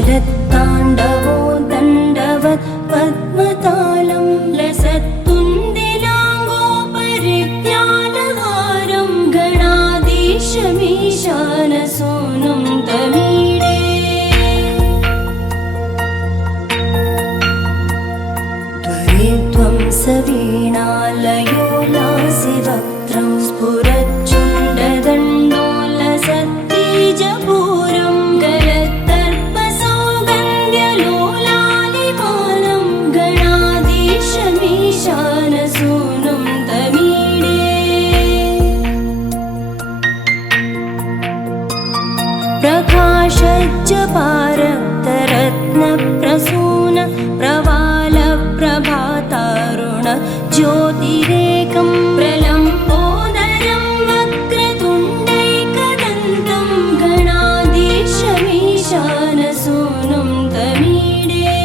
चलत्ताण्डवो दण्डवत् पद्मतालं लसत्तुन्दिलाङ्गोपरित्यालहारं गणाधीशमीशानसूनुं तमीडे त्वरित्वं सवीणालयो लासिवक्त्रं स्फुरच्चुण्डदण्डोलसत्तेजपूरं गलत्तर्पसौगन्ध्यलोलालिपानं गणाधीशमीशानसूनुं तमीडे प्रकाशज्जपारक्तरत्नप्रसून प्रवालप्रभातारुण ज्योतिरेकं प्रलम्बोदरं वक्रतुण्डैकदन्तं गणाधीशमीशानसूनुं तमीडे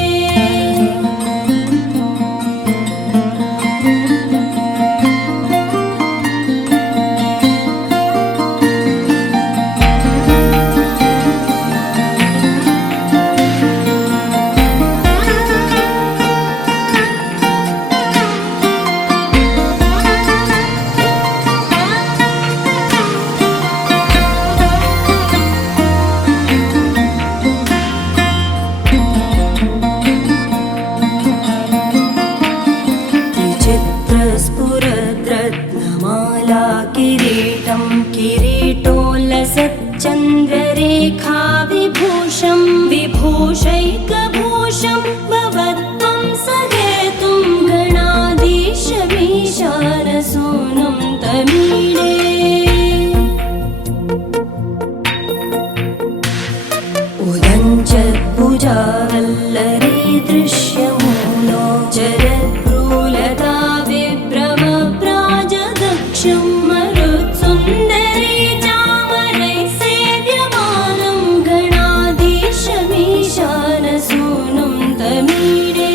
त्रिचित्रस्फुरद्रत्नमाला किरीटं किरीटोल्लसच्चन्द्ररेखा विभूषं विभूषैकभूषं भवत्वं सहेतुं गणाधीशमीशानसूनुं तमीडे उदञ्चत्भुजावल्लरी दृश्यमूलो जलद्भ्रूलता विभ्रमप्राजदक्षं मरुत्सुन्दरी चामरैः सेव्यमानं गणाधीशमीशानसूनुं तमीडे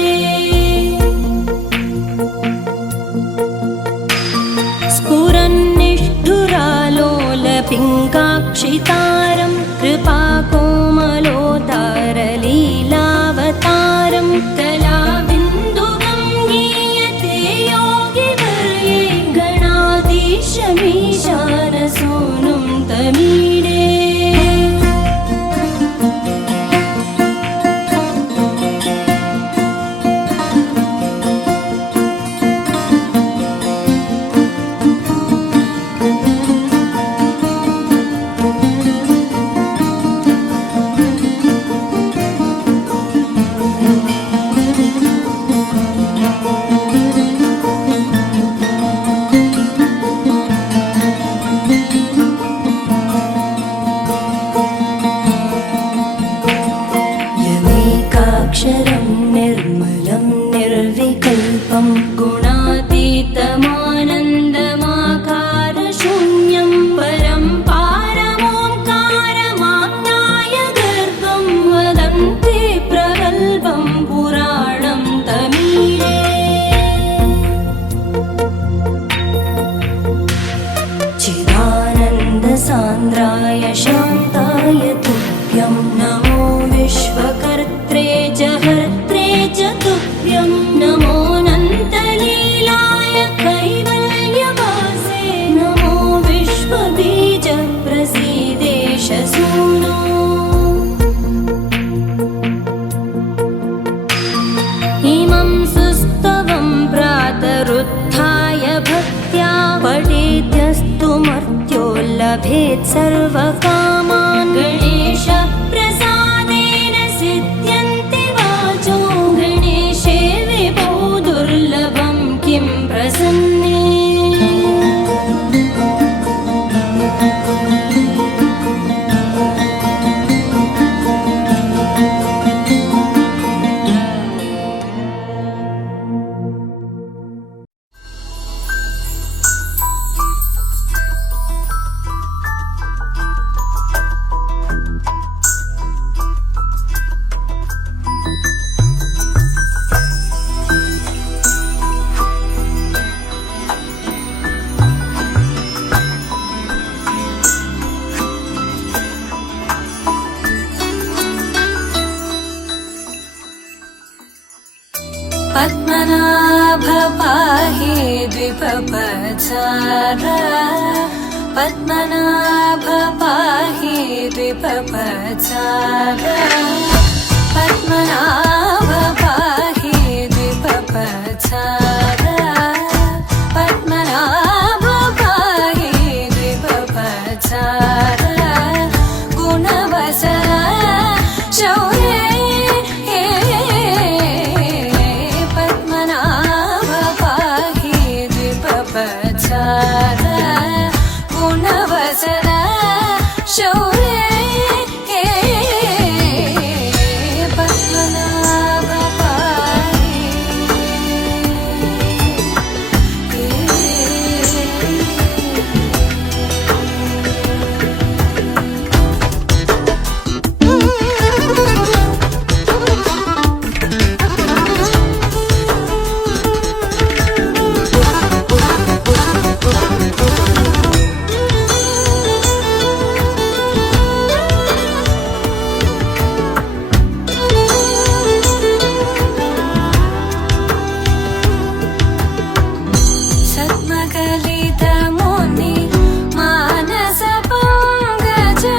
स्फुरन्निष्ठुरालोलपिङ्गाक्षितारं कृपाकोमलोदारलीलावतारं कलाबिन्दुकं गीयते योगिवर्ये गणाधीशमीशानसूनुं तमीडे यमेकाक्षरं निर्मलं निर्विकल्पं गुणातीतमानन्दमाकारशून्यं परं पारमोङ्कारमाज्ञाय गर्भं वदन्ति प्रगल्भं पुराणं तमीडे चिदानन्दसान्द्राय शान्ताय तुभ्यं नमो विश्वकर्त्रे च हर्त्रे च तुभ्यं नमोऽनन्तलीलाय कैवल्यवासे नमो विश्वबीजप्रसीदेश सूनो इमं सुस्तवं प्रातरुत्थाय भक्त्या पठेद्यस्तु मर्त्यो लभेत् सर्वकामान् गणेशप्रसादेन सिद्ध्यन्ति वाचो गणेशे विभो दुर्लभं किं प्रसन्ने पद्मनाभ पाहि द्विपपचार पद्मनाभ पाहि द्विपपचार पद्मनाभ पाहि द्विपपचार पद्मनाभ पाहि द्विपपचार गुणवसर शौर्ये पद्मनाभ पाहि द्विपपचार गुणवसर शौर्ये पद्मनाभ पाहि सद्मकलितमुनि मानस पङ्कजा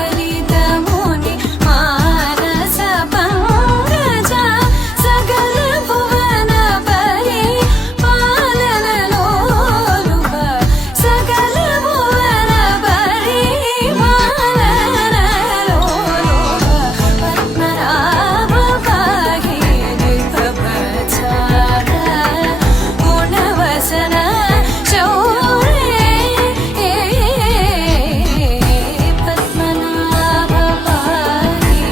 सद्मकलितमुनि मानस पङ्कजा सकल भुवन परि पालनलोलुप सकल भुवन परि पालनलोलुप पद्मनाभ पाहि द्विपपचार गुणवसन शौर्ये पद्मनाभ पाहि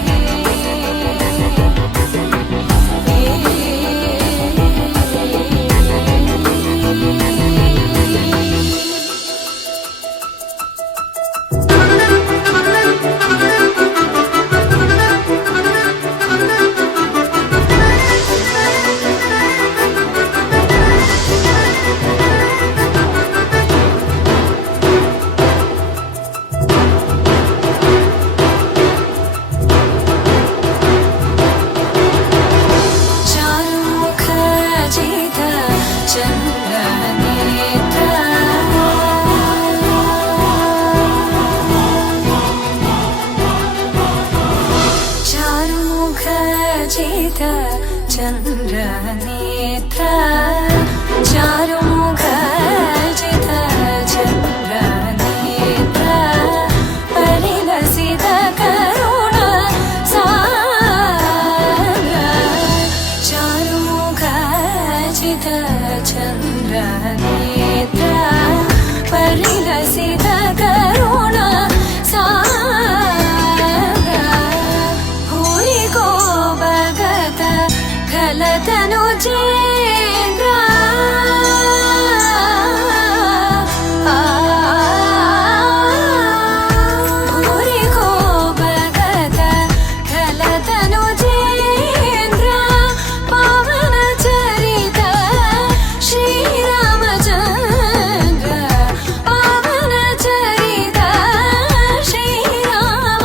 चारुमुख जित चन्द्रनेत्र चारुमुख जित चन्द्रनेत्र चारुमुख जित चन्द्रनेत्र परिलसित करुण सागर चारुमुख जित चन्द्रनेत्र परिलसित करुण सागर भूरि को भगत खलतनुजेन्द्र भूरि को भगत खलतनुजेन्द्र पावन चरित श्रीरामचन्द्र पावन चरित श्रीरामचन्द्र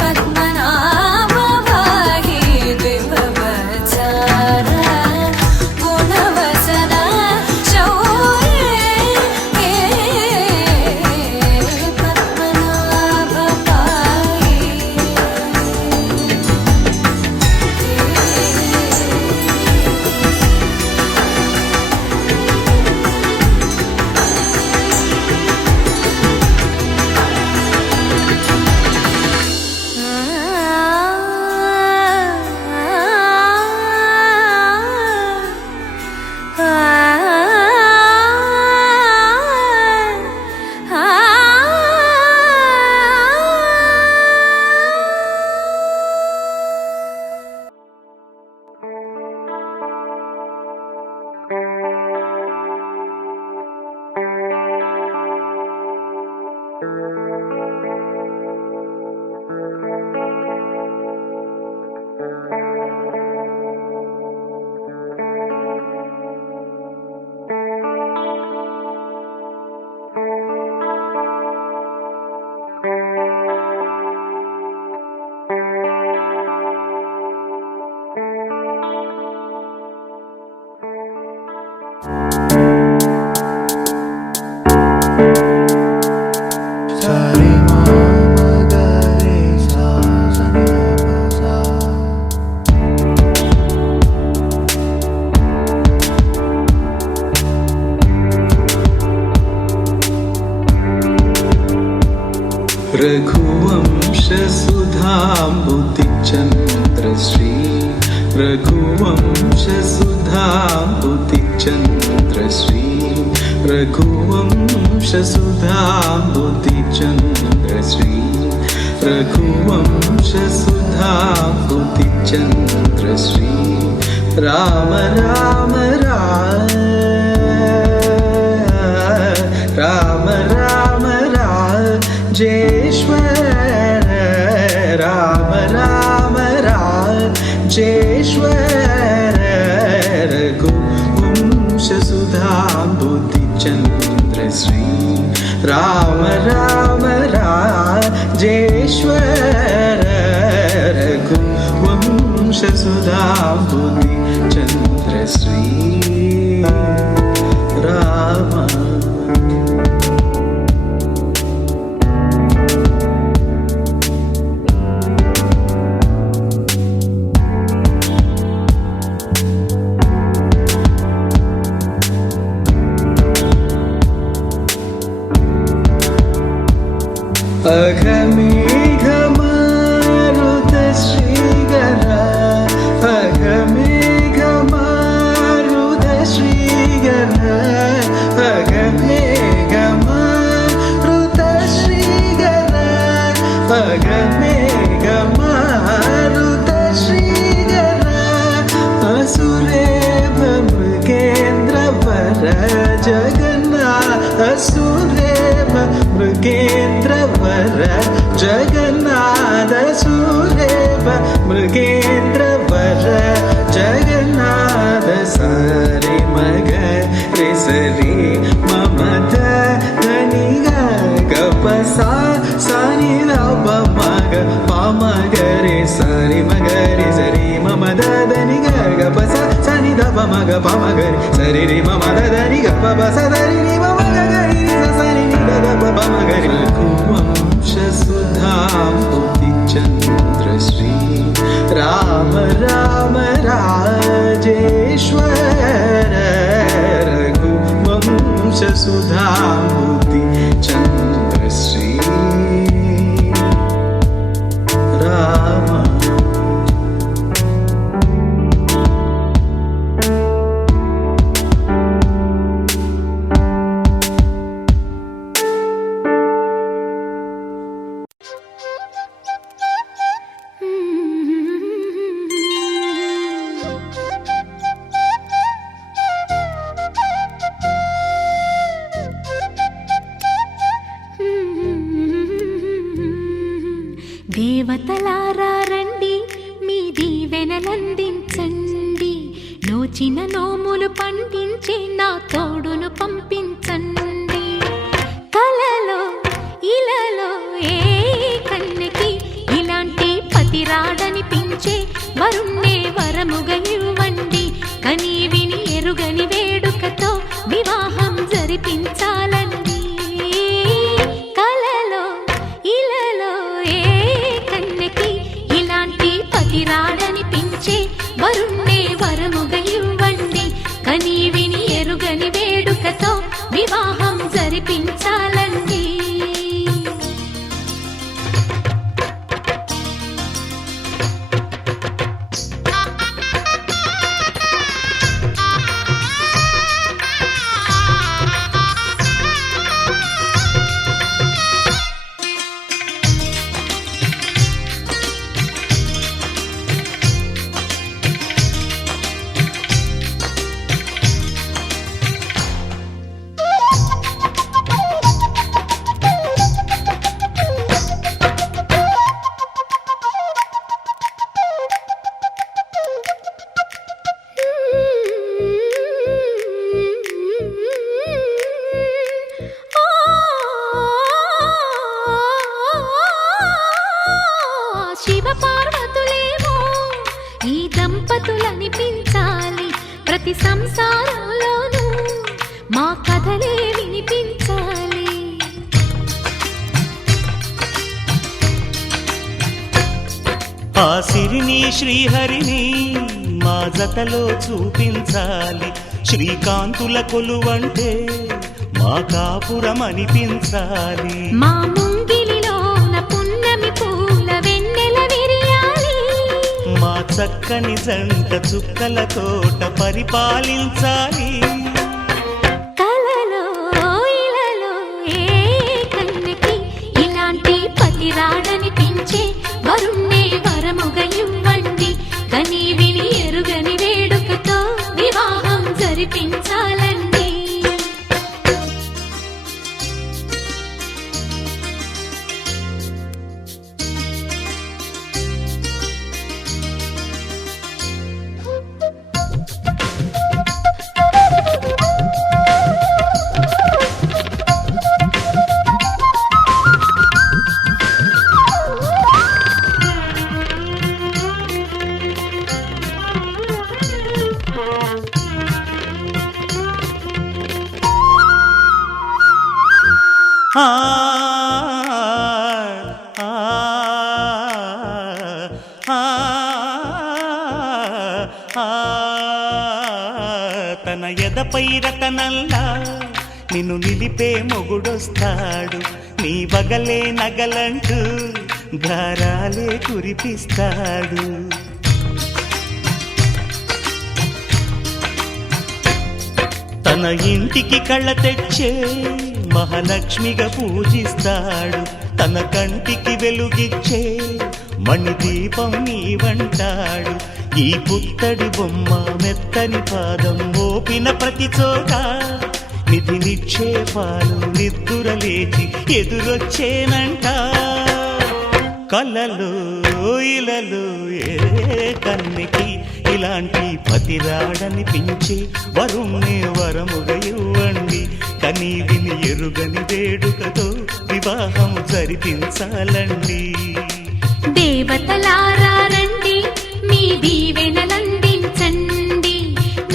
पद्मनाभ पाहि द्विपपचार रघुवंशसुधाम्बुतिचन्द्रश्री रघुवंशसुधाम्बुतिचन्द्रश्री रघुवंशसुधाम्बुतिचन्द्रश्री रघुवंशसुधाम्बुतिचन्द्रश्री राम राम राम राम राजेश्वर राम राम राजेश्वर रघुवंशसुधाम्बुतिचन्द्रश्री राम राम राजेश्वर रघुवंशसुधाम्बुतिचन्द्रश्री राम अघमेघमारुतश्रीगरा अघमेघमारुतश्रीगरा अघमेघमारुतश्रीगरा अघमेघमारुतश्रीगरा असुरेव मृगेन्द्रवर जगन्नाथ असुरेव मृगेन्द्रवर जगन्नाथ सुरेव मृगेन्द्रवर जगन्नाथ सरि मग रे सरि ममद धनि ग प सा नि ध प मग प मग रे सरि मग रे सरि ममद धनि ग प सा नि ध प मग प मग रे सरि रे ममद धनि ग प सा धरि रे मग ग रि सरि नि ध प प मग रे रघुवंशसुधाम्बुतिचन्द्रश्री राम राम राजेश्वर रघुवंशसुधाम्बुतिचन्द्रश्री राम దేవతలారా రండి మీ దీవెనలందించండి నోచిన నోములు పండించే నా తోడును పంపించండి కలలో ఇలలో ఏ కన్నెకి ఇలాంటి పతి రాడనిపించే వరుణ్ణే వరముగా ఇవ్వండి కని విని ఎరుగని వేడుకతో వివాహం జరిపించాలండి రాడనిపించే వరుణ్ణే వరముగా ఇవ్వండి కని విని ఎరుగని వేడుకతో వివాహం జరిపించాలండి దంపతులనిపించాలి ప్రతి సంసారంలోనూ మా కథలే వినిపించాలి. ఆ సిరిని శ్రీహరిని మా జతలో చూపించాలి. శ్రీకాంతుల కొలువంటే మా కాపురం అనిపించాలి. మా ముంగిలిలోన పున్నమి పూల వెన్నెల విరియాలి. మా చక్కని జంట చుక్కల తోట పరిపాలించాలి. కలలో ఇలలో ఏ కన్నెకి ఇలాంటి పతి రాడనిపించే వరుణ్ణే వరముగా ఇవ్వండి. కని విని ఎరుగని వేడుకతో వివాహం జరిపించాలండి. ఆ ఆ ఆ తన ఎదపై రతనల్లా నిన్ను నిలిపే మొగుడొస్తాడు. నీ బగలే నగలంటూ గారాలే కురిపిస్తాడు. తన ఇంటికి కళ్ళ తెచ్చే మహాలక్ష్మిగా పూజిస్తాడు. తన కంటికి వెలుగిచ్చే మణిదీపం నీవంటాడు. ఈ పుత్తడి బొమ్మ మెత్తని పాదం మోపిన ప్రతి చోట నిధి నిక్షేపాలు నిద్దురలేచి ఎదురొచ్చేనంట. కలలో ఇలలో ఏ కన్నెకి ఇలాంటి పతి రాడనిపించే వరుణ్ణే వరముగా ఇవ్వండి. కని విని ఎరుగని వేడుకతో వివాహం జరిపించాలండి. దేవతలారా రండి, మీ దీవెనలందించండి.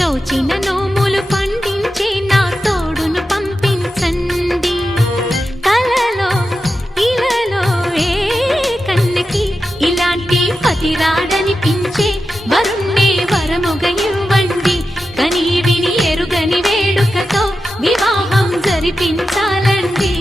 నోచిన నోములు పండించే నా తోడును పంపించండి. కలలో ఇలలో ఏ కన్నెకి ఇలాంటి పతి రాడనిపించే వరుణ్ణే వరముగా ఇవ్వండి. కని విని ఎరుగని వేడుకతో వివాహం జరిపించాలండి.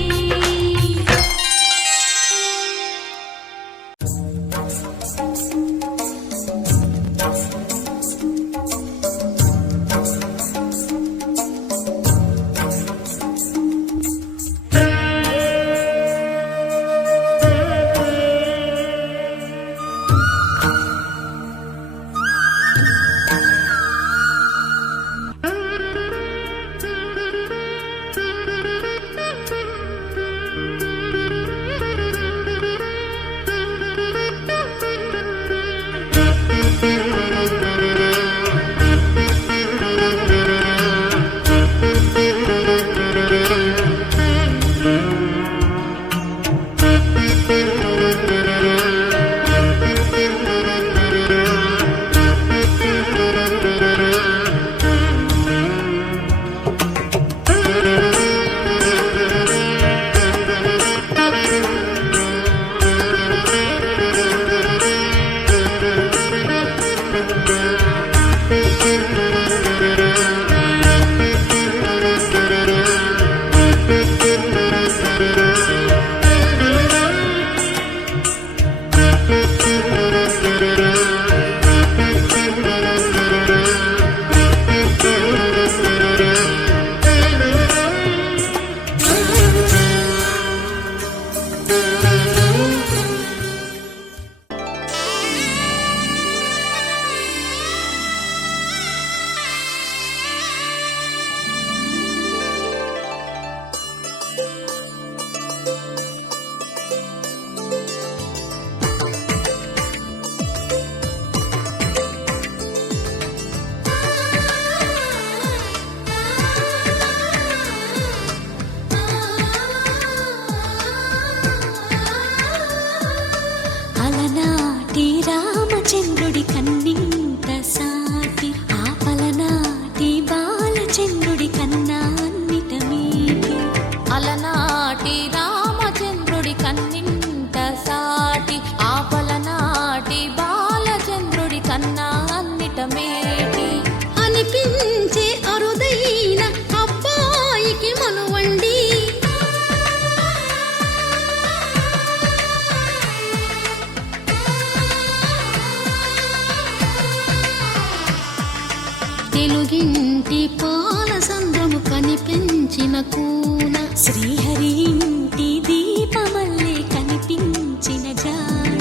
తెలుగింటి పాల సంద్రము కనిపించిన కూన శ్రీహరి ఇంటి దీపమల్లే కనిపించిన జాన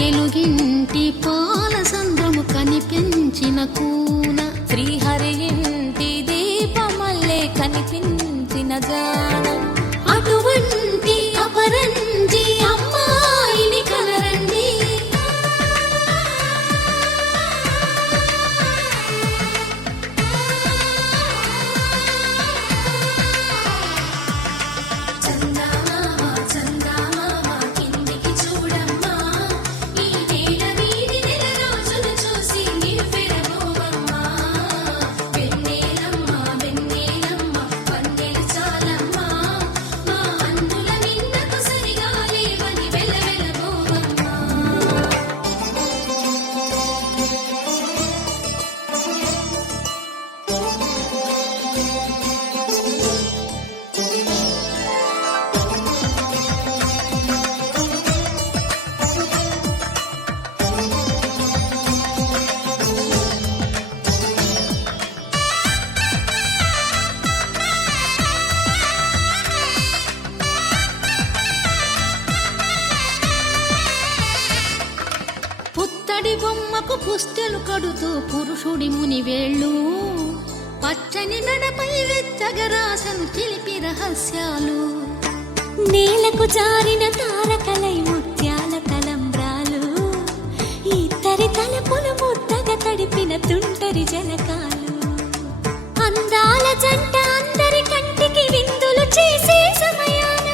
తెలుగింటి పాల సంద్రము కనిపించిన కూన శ్రీహరి ఇంటి దీపమల్లే కనిపించిన జాన అటువంటి అపరంజి అమ్మాయిని కనరండి పుత్తడి బొమ్మకు పుస్తెలు కడుతూ పురుషుడి ముని వేళ్ళు పచ్చని నడపై వెచ్చగరాసను చిలిపి రహస్యాలు నేలకు జారిన తారకలై ముత్యాల తలంబ్రాలు ఇద్దరి తలపులు ముద్దగా తడిపిన తుంటరి జలకాలు అందాల జంట అందరి కంటికి విందులు చేసే సమయాన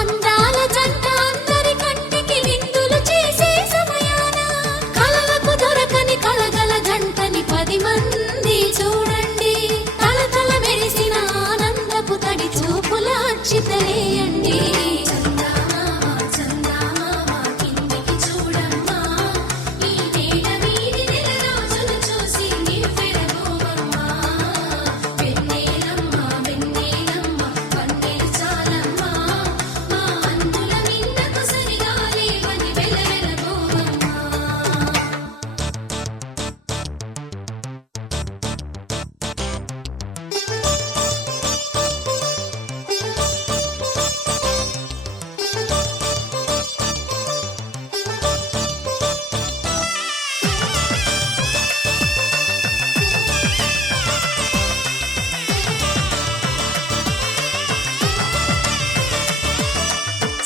అందాల జంట అందరి కంటికి విందులు చేసే సమయాన కలలకు దొరకని కలగల జంటని 10 మంది చూడండి తలతల మెరిసిన ఆనందపు తడి చూపుల అక్షితలేయండి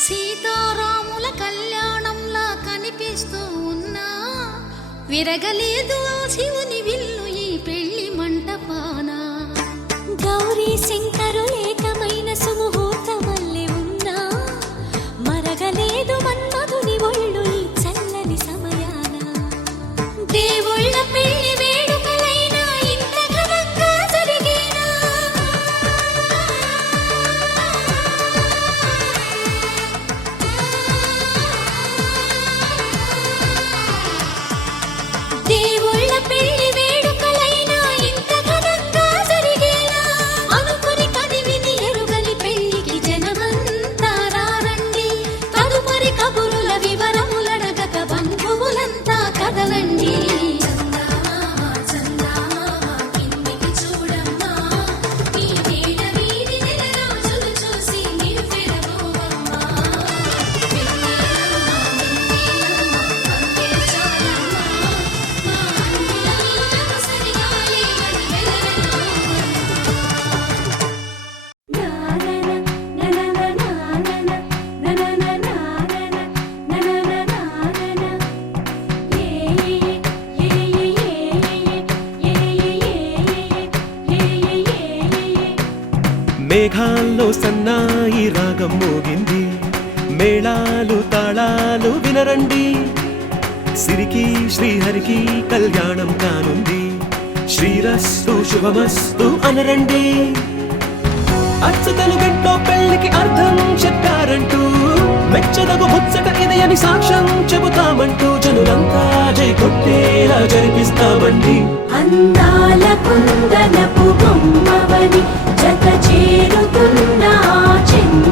సీతారాముల కళ్యాణంలా కనిపిస్తూ ఉన్నా విరగలేదు ఆ శివుని విల్లు ఈ పెళ్లి మంటపాన గౌరీ శంకరులేకమైన సుముహూర్తమల్లె ఉన్నా మరగలేదు మన్మధుని ఒళ్ళు ఈ చల్లని సమయాన దేవుళ్ళ పెళ్లి వేడుకలైనా ఇంత ఘనంగా జరిగేనా దేవుళ్ళ పెళ్లి వేడుకలైనా ఇంత ఘనంగా జరిగేలా అనుకుని కదివిని ఎరుగని పెళ్లికి జనమంతా రారండి తదుపరి కబురుల వివరములడగక బంధువులంతా కదలండి మేఘాల్లో సన్నాయి రాగం మోగింది మేళాలు తాళాలు వినరండి సిరికి శ్రీహరికి కళ్యాణం కానుంది శ్రీరస్తు శుభమస్తు అనరండి అచ్చతలు గంటో పెళ్లికి అర్థం చెప్పారంటూ మెచ్చదగు ముచ్చట ఇది అని సాక్ష్యం చెబుతామంటూ జనులంతా జై కొట్టేలా జరిపిస్తామండి అందాల కుందనపు బొమ్మవని జత చేరుతున్న చెంగు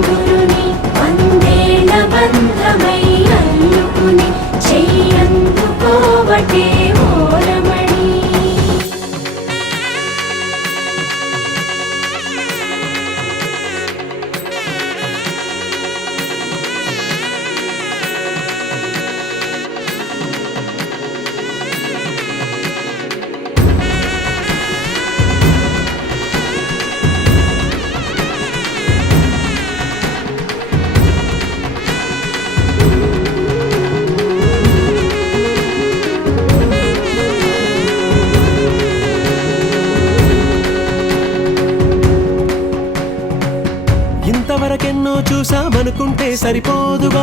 చూసామనుకుంటే సరిపోదుగా,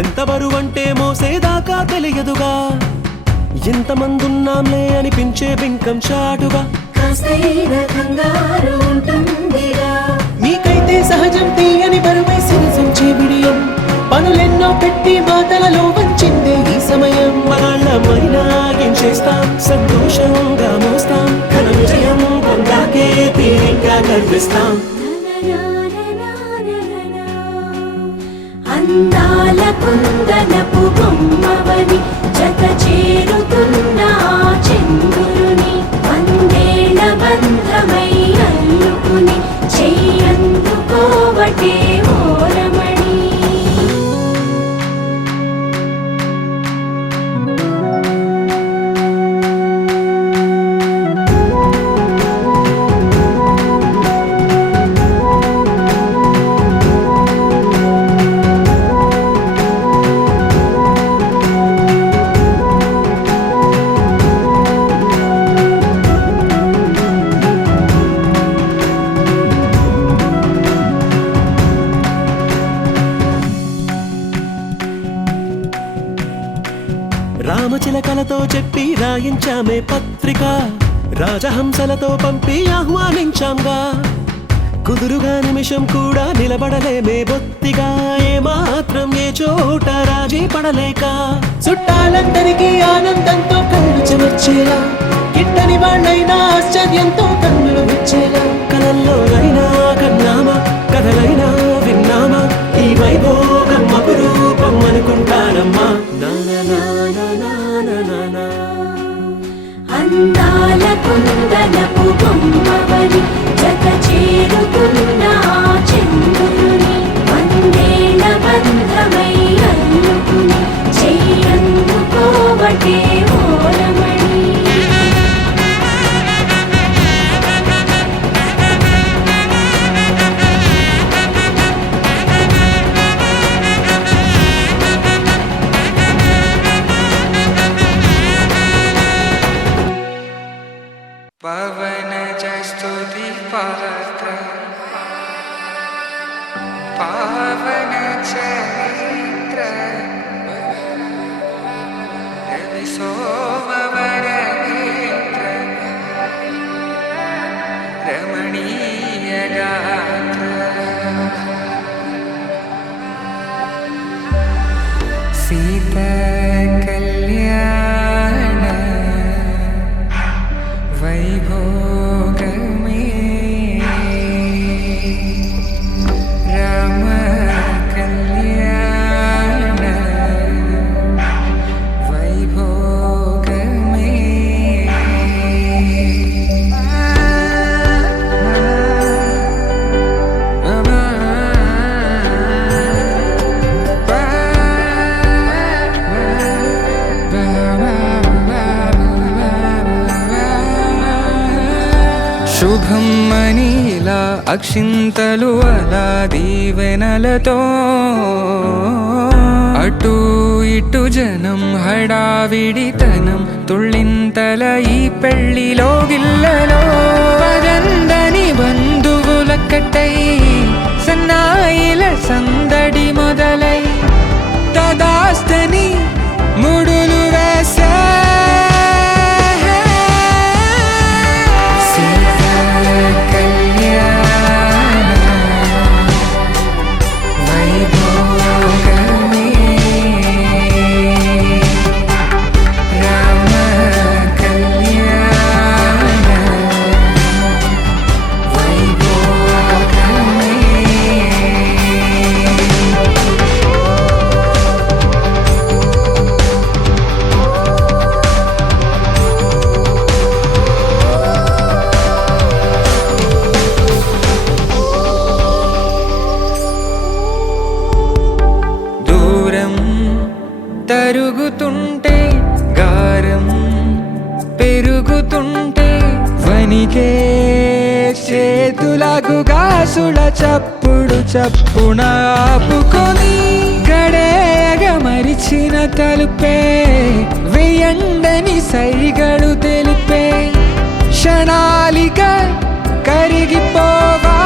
ఎంత బరువంటే మోసేదాకా తెలియదుగా, ఎంతమందున్నాంలే అనిపించే బింకం చాటుగా, కాస్తైనా కంగారు ఉంటుందిగా. మీకైతే సహజం తీయని బరువై సిరసించే బిడియం, పనులెన్నో పెట్టి మాటలలో వంచిందే ఈ సమయం. మనాళ్ళమైనా ఏం చేస్తాం, సంతోషంగా మోస్తాం, ఘన విజయం పొందాకే తీరిగ్గా గర్విస్తాం. అందాల కుందనపు బొమ్మవని జత చేరుతున్న ఆ చంద్రుని, వందేళ్ల బంధమై అల్లుకుని చెయ్యందుకోవటే ఓరమణి. రామచిలకలతో చెప్పి రాయించామే పత్రిక, రాజహంసలతో పంపి ఆహ్వానించాంగా, కుదురుగా నిమిషం కూడా నిలబడలేమే బొత్తిగా, ఏ మాత్రం ఏ చోట రాజీ పడలేక, చుట్టాలందరికీ ఆనందంతో కళ్ళు చెమర్చేలా, గిట్టని వాళ్ళైనా ఆశ్చర్యంతో కన్నులు వచ్చేలా, కలల్లోనైనా కన్నామా, కథలైనా విన్నామా, ఈ వైభోగం అపురూపం అనుకుంటానమ్మా. అందాల కుందనపు బొమ్మవని జత చేరుతున్న ఆ చంద్రుని, వందేళ్ల బంధమై అల్లుకుని చెయ్యందుకోవటే ఓరమణి. పవన స్తుతి పాత్ర పావన చరిత్ర రవి సోమవర నేత్ర రమణీయ గాత్ర సీత కళ్యాణ వైభోగమే రామ కళ్యాణ వైభోగమే. శుభం మనీలా అక్షింతలు అలా దీవెనలతో, అటు ఇటు జనం హడావిడితనం, తుళ్ళింతల ఈ పెళ్లిలో గిల్లలో, పదందని బంధువులక్కటై సన్నాయిల సందడి మొదలై, తదాస్తని ముడులు వేసే తరుగుతుంటే గారం పెరుగుతుంటే వనికే చేతులకు గాసుల చప్పుడు చప్పున ఆపుకొని, గడేగ మరిచిన తలుపే వెయ్యండని సైగడు తెలిపే, క్షణాలిక కరిగిపోవా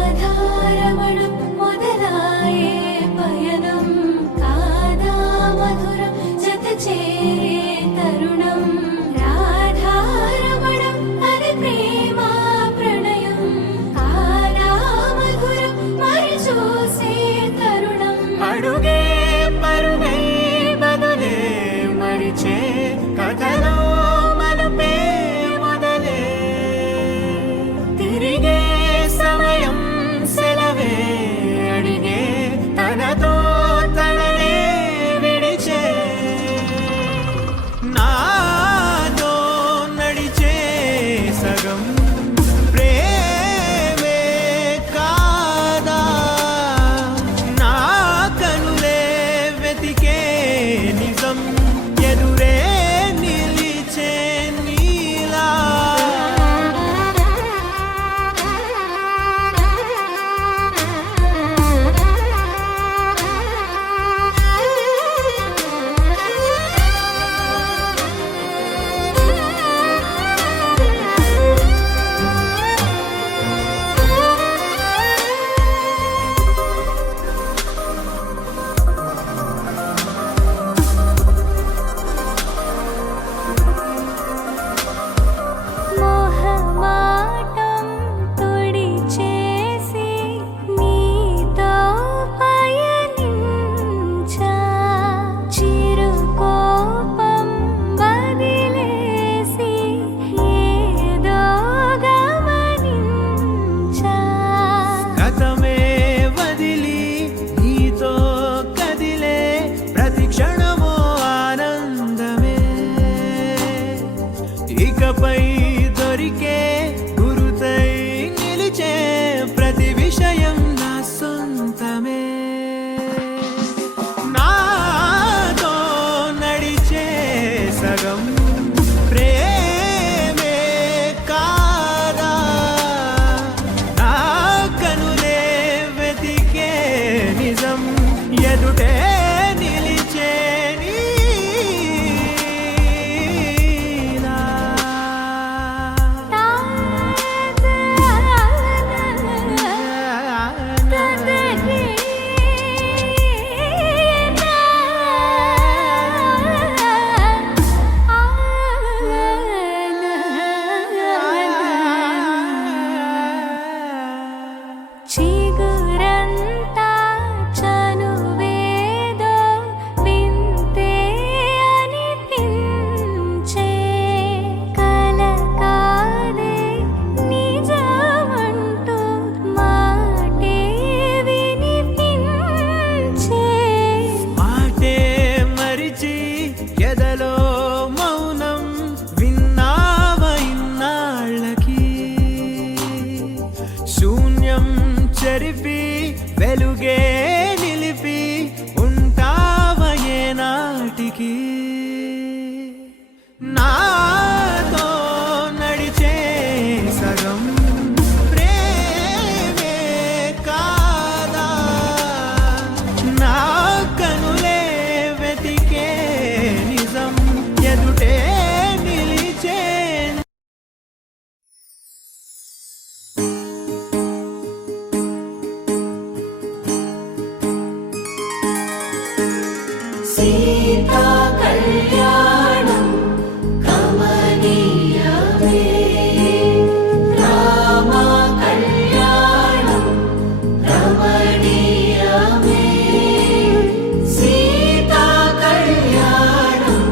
రాధారమణం మొదలాయే పయనం కాదా మధురం జత చేరే తరుణం రాధారమణం అది ప్రేమ ప్రణయం కాదా మధురం మరి చూసే తరుణం అడుగే పరుగై బదులే మరిచే కథలో మలుపే మొదలే తిరిగే సమయం సెలవే అడిగే తనతో తననే విడిచే నాతో నడిచే సగం ప్రేమే కాదా నా కనులే వెతికే నిజం ఎదురే నిలిచే నీలా మోహమాటం తొడి చేసి నీతో పయనించా చిరుకోపం వదిలేసి ఏదో గమనించా గతమే వదిలి నీతో కదిలే ప్రతి క్షణమో ఆనందమే ఇకపై దొరికే గురుతై నిలిచే ప్రతి విషయం నా సొంతమే నాతో నడిచే సగం ప్రేమే కాదా నా కనులే వెతికే నిజం ఎదుటే నిలిచే నీలా. చిగురంతా చనువేదో వింతే అనిపించే కల కాదే నిజమంటూ మాటే వినిపించే మాటే మరిచి ఎదలో మౌనం విన్నావ ఇన్నాళ్ళకి శూన్యం చెరిపి వెలుగే నిలిపి ఉంటావ ఏనాటికి నాతో నడిచే సగం ప్రేమే కాదా నా కనులే వెతికే నిజం ఎదుటే నిలిచే సీతా కళ్యాణం కమనీయమే రామ కళ్యాణం రమణీయమే సీతా కళ్యాణం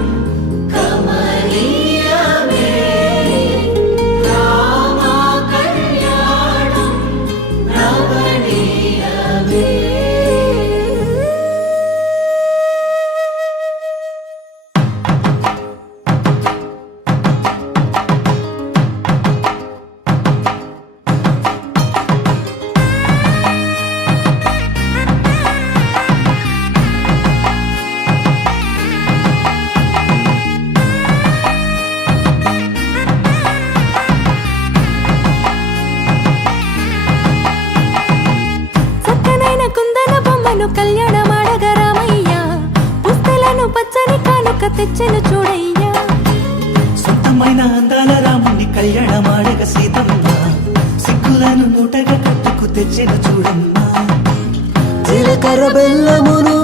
పెళ్ళమును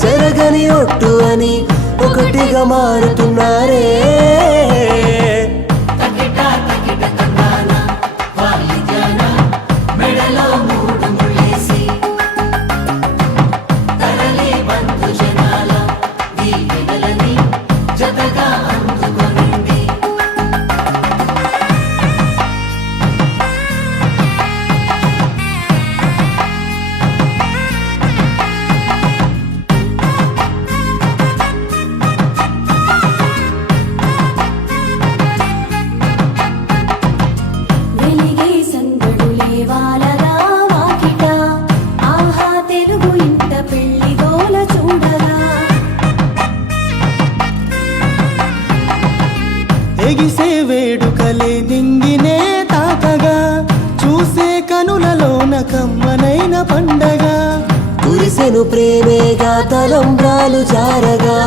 చెరగని ఒట్టు అని ఒకటిగా మారుతున్నారే. తకిట తకిట తందాన వాలి జాన మెడలో మూడు ముళ్ళేసి తరలి బంధు జనాల దీవెనలని జతగా అందుకొనండి. వెలిగే సందడులే వాలగా వాకిట ఆహా తెలుగు ఇంట పెళ్లి గోల చూడగా ఎగిసే వేడుకలే నింగినే తాకగా చూసే కనులలోన కమ్మనైన పండగ. కురిసెను ప్రేమేగా తలంబ్రాలు జారగా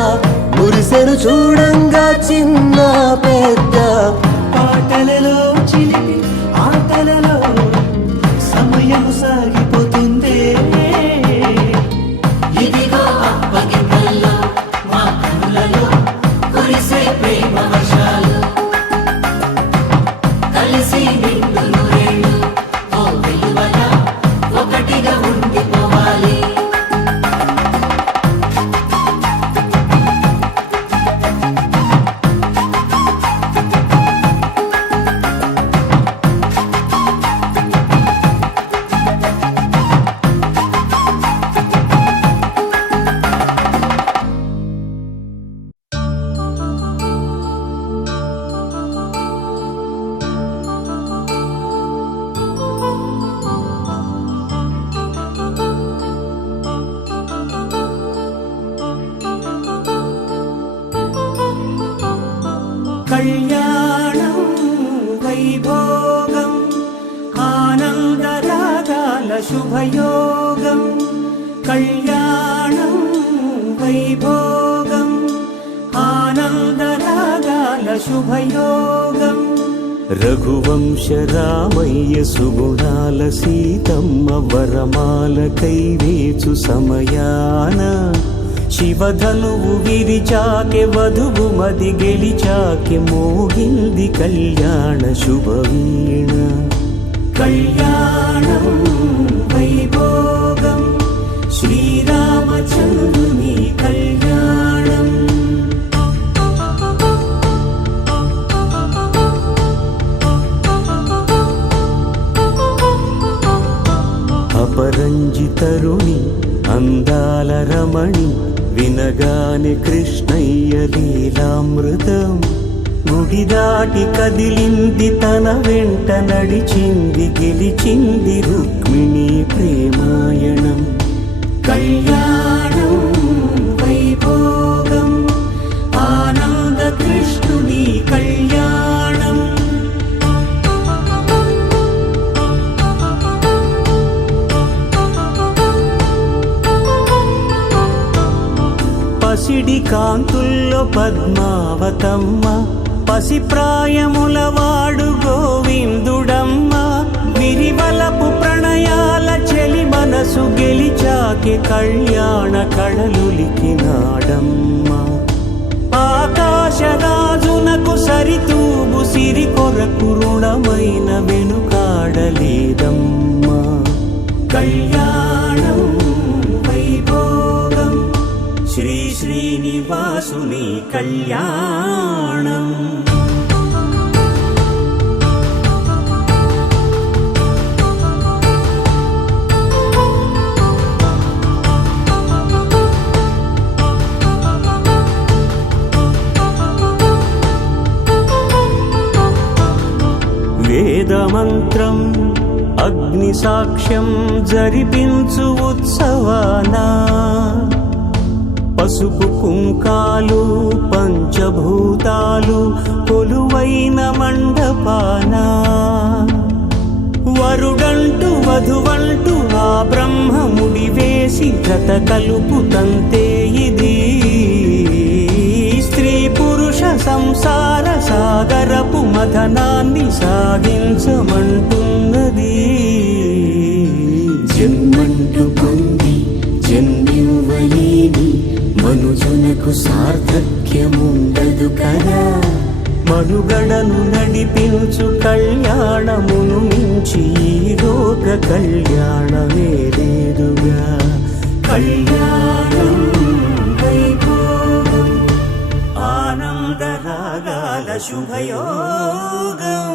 మురిసెను చూడంగా చిన్న పెద్ద. పాటలలో చిలిపి ఆటలలో సమయం సాగిపోతుందే. ఇదిగో అప్పగింతల్లో మా కనులలో కురిసే ప్రేమ వర్షాలు కలిసి నిండు నూరేళ్ళు ఓ వెలువల ఒకటిగా ఉండిపోవాలి. కళ్యాణం వైభోగం ఆనందరాగాల శుభయోగం. కళ్యాణం వైభోగం ఆనందరాగాల శుభయోగం. రఘువంశ రామయ్య సుగుణాల సీతమ్మ వరమాల కైవేచు సమయాన శివధనువు విరిచాకె వధువు మది గెలిచాకె మోగింది కళ్యాణ శుభవీణ. కళ్యాణం వైభోగం శ్రీరామచంద్రుని కళ్యాణం. అపరంజితరుణి అందాల రమణి వినగానే కృష్ణయ్య లీలామృతం. గుడి దాటి కదిలింది తన వెంట నడిచింది గెలిచింది రుక్మిణి ప్రేమాయణం. కళ్యాణం వైభోగం ఆనంద కృష్ణుని కళ్యాణం. పసిడి కాంతుల్లో పద్మావతమ్మ పసిప్రాయముల వాడు గోవిందుడమ్మ. విరివలపు ప్రణయాల చెలి మనసు గెలిచాకె కళ్యాణ కళలులికినాడమ్మ. ఆకాశరాజునకు సరితూబు సిరి కొరకు రుణమైన వెనుకాడలేదమ్మా. కళ్యాణం వైభోగం శ్రీ శ్రీనివాసుని కళ్యాణం. వేదమంత్రం అగ్ని సాక్ష్యం జరిపించు ఉత్సవానా. పసుపు కుంకాలు పంచభూతాలు కొలువైన మండపాన. వరుడంటూ వధువంటూ ఆ బ్రహ్మముడి వేసి జత కలుపుతంతే ఇది. స్త్రీ పురుష సంసార సాగరపు మథనాన్ని సాగించమంటున్నది. జన్మంటూ పొంది జన్మించ మరువలేని మనుజునకు సార్థక్యముండదు కదా. మనుగడను నడిపించు కళ్యాణమును మించి ఈ లోక కళ్యాణమే లేదుగా. కళ్యాణం వైభోగం ఆనందరాగాల శుభయోగం.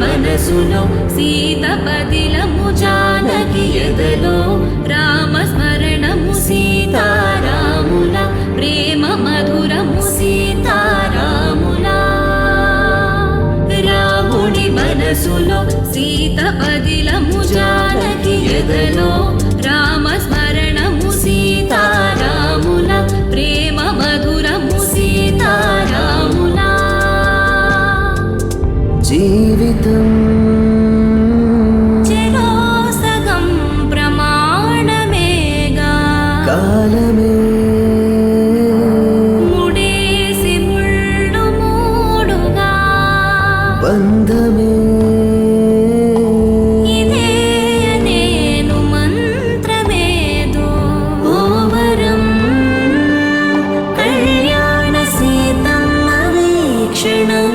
మనసులో సీత పదిలము జానకి ఎదలో రామస్మరణము సీతారాముల ప్రేమ మధురము సీతారాముల రాముడి మనసులో సీత పదిలము జానకి ఎదలో రామస్మరణము సీతారాముల ప్రేమ మధురము సీతారాముల జీవితం చెరో సగం ప్రమాణమేగా కాలమే ముడేసి ముళ్ళు మూడుగా బంధమే ఇదే నేను మంత్రమేదో ఓవరం కళ్యాణ సీతమ్మ వీక్షణం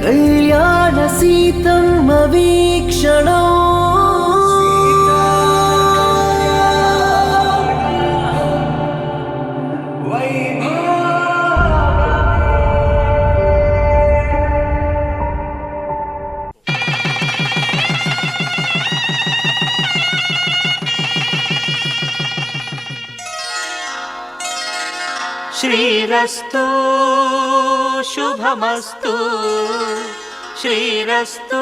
కళ్యాణ సీతమ్మ వీక్షణం శ్రీరస్తు శుభమస్తు శ్రీరస్తు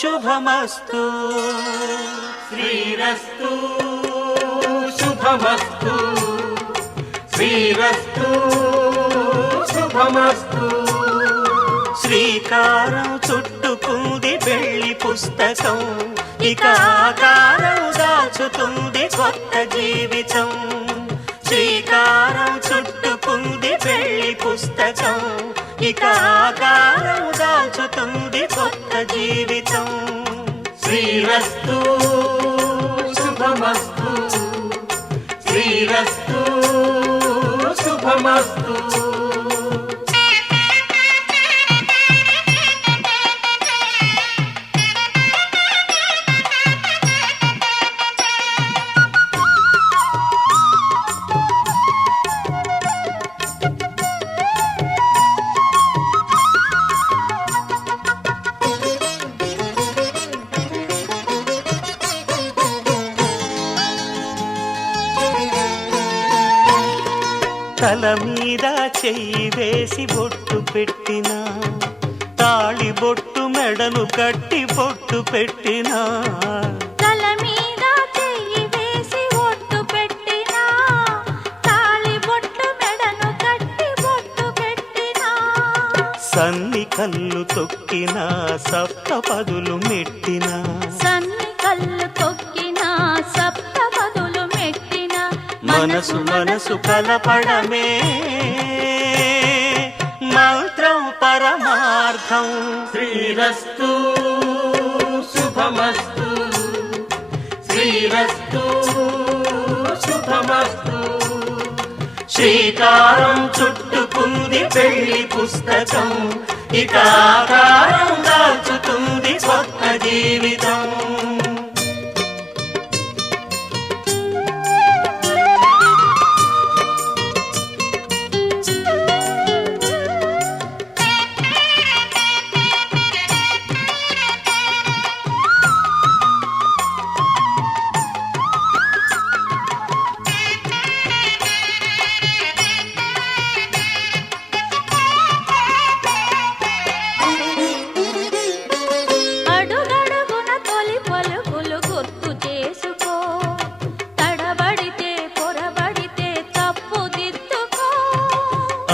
శుభమస్తు శ్రీరస్తు శుభమస్తు శ్రీరస్తు శుభమస్తు శ్రీకారం చుట్టుకుంది పెళ్లి పుస్తకం ఇక ఆకారం దాచుతుంది కొత్త జీవితం శ్రీకారం చుట్టుకుంది పెళ్లి పుస్తకం ఇక ఆకారం దాచుతుంది కొత్త జీవితం శ్రీరస్తు శుభమస్తు శ్రీరస్తు శుభమస్తు తల మీద చెయ్యి వేసి బొట్టు పెట్టినా తాళి బొట్టు మెడను కట్టి బొట్టు పెట్టినా తల మీద చెయ్యి వేసి ఒట్టు పెట్టినా తాళి బొట్టు మెడను కట్టి బొట్టు పెట్టినా సన్ని కళ్ళు తొక్కినా సప్త పదులు మెట్టినా సన్ని కళ్ళు తొక్కినా సప్త పదులు మెట్టినా మనసు మనసు కలపడమే మంత్రం పరమార్థం శ్రీరస్తు శుభమస్తు శ్రీరస్తు శుభమస్తు శ్రీకారం చుట్టుకుంది పెళ్లి పుస్తకం ఇక ఆకారం దాచుతుంది కొత్త జీవితం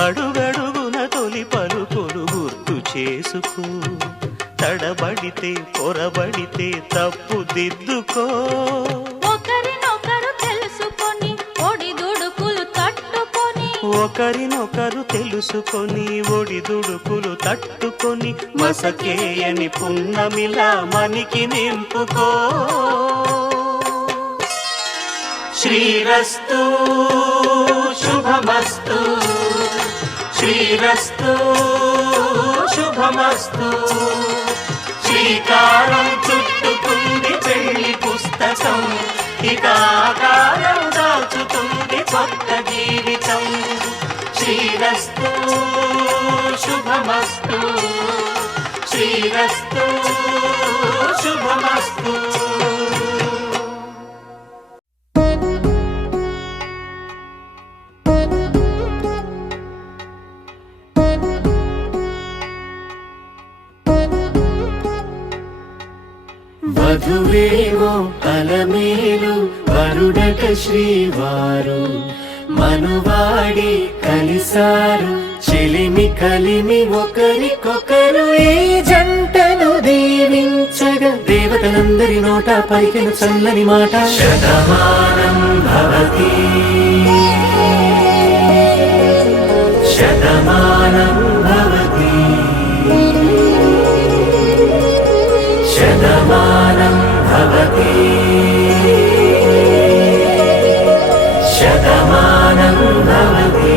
అడుగడుగున తొలి పలుకులు గుర్తు చేసుకో తడబడితే పొరబడితే తప్పు దిద్దుకో ఒకరినొకరు తెలుసుకొని ఒడిదుడుకులు తట్టుకొని ఒకరినొకరు తెలుసుకొని ఒడిదుడుకులు తట్టుకొని మసకేయని పున్నమిలా మనికి నింపుకో శ్రీరస్తు శుభమస్తు శ్రీరస్తు శుభమస్తు శ్రీకారం చుట్టుకుంది పెళ్లి పుస్తకం ఇక ఆకారం దాచుతుంది కొత్త జీవితం శ్రీరస్తు శుభమస్తు శ్రీరస్తు శుభమస్తు. వధువేమో అలమేలు వరుడట శ్రీవారు మనువాడి కలిసారు చెలిమి కలిమి ఒకరికొకరు ఈ జంటను దీవించగా దేవతలందరి నోట పలికెను చల్లని మాట శతమానం భవతి శతమానం భవతి శతమానం భవతి శతమానం భవతి.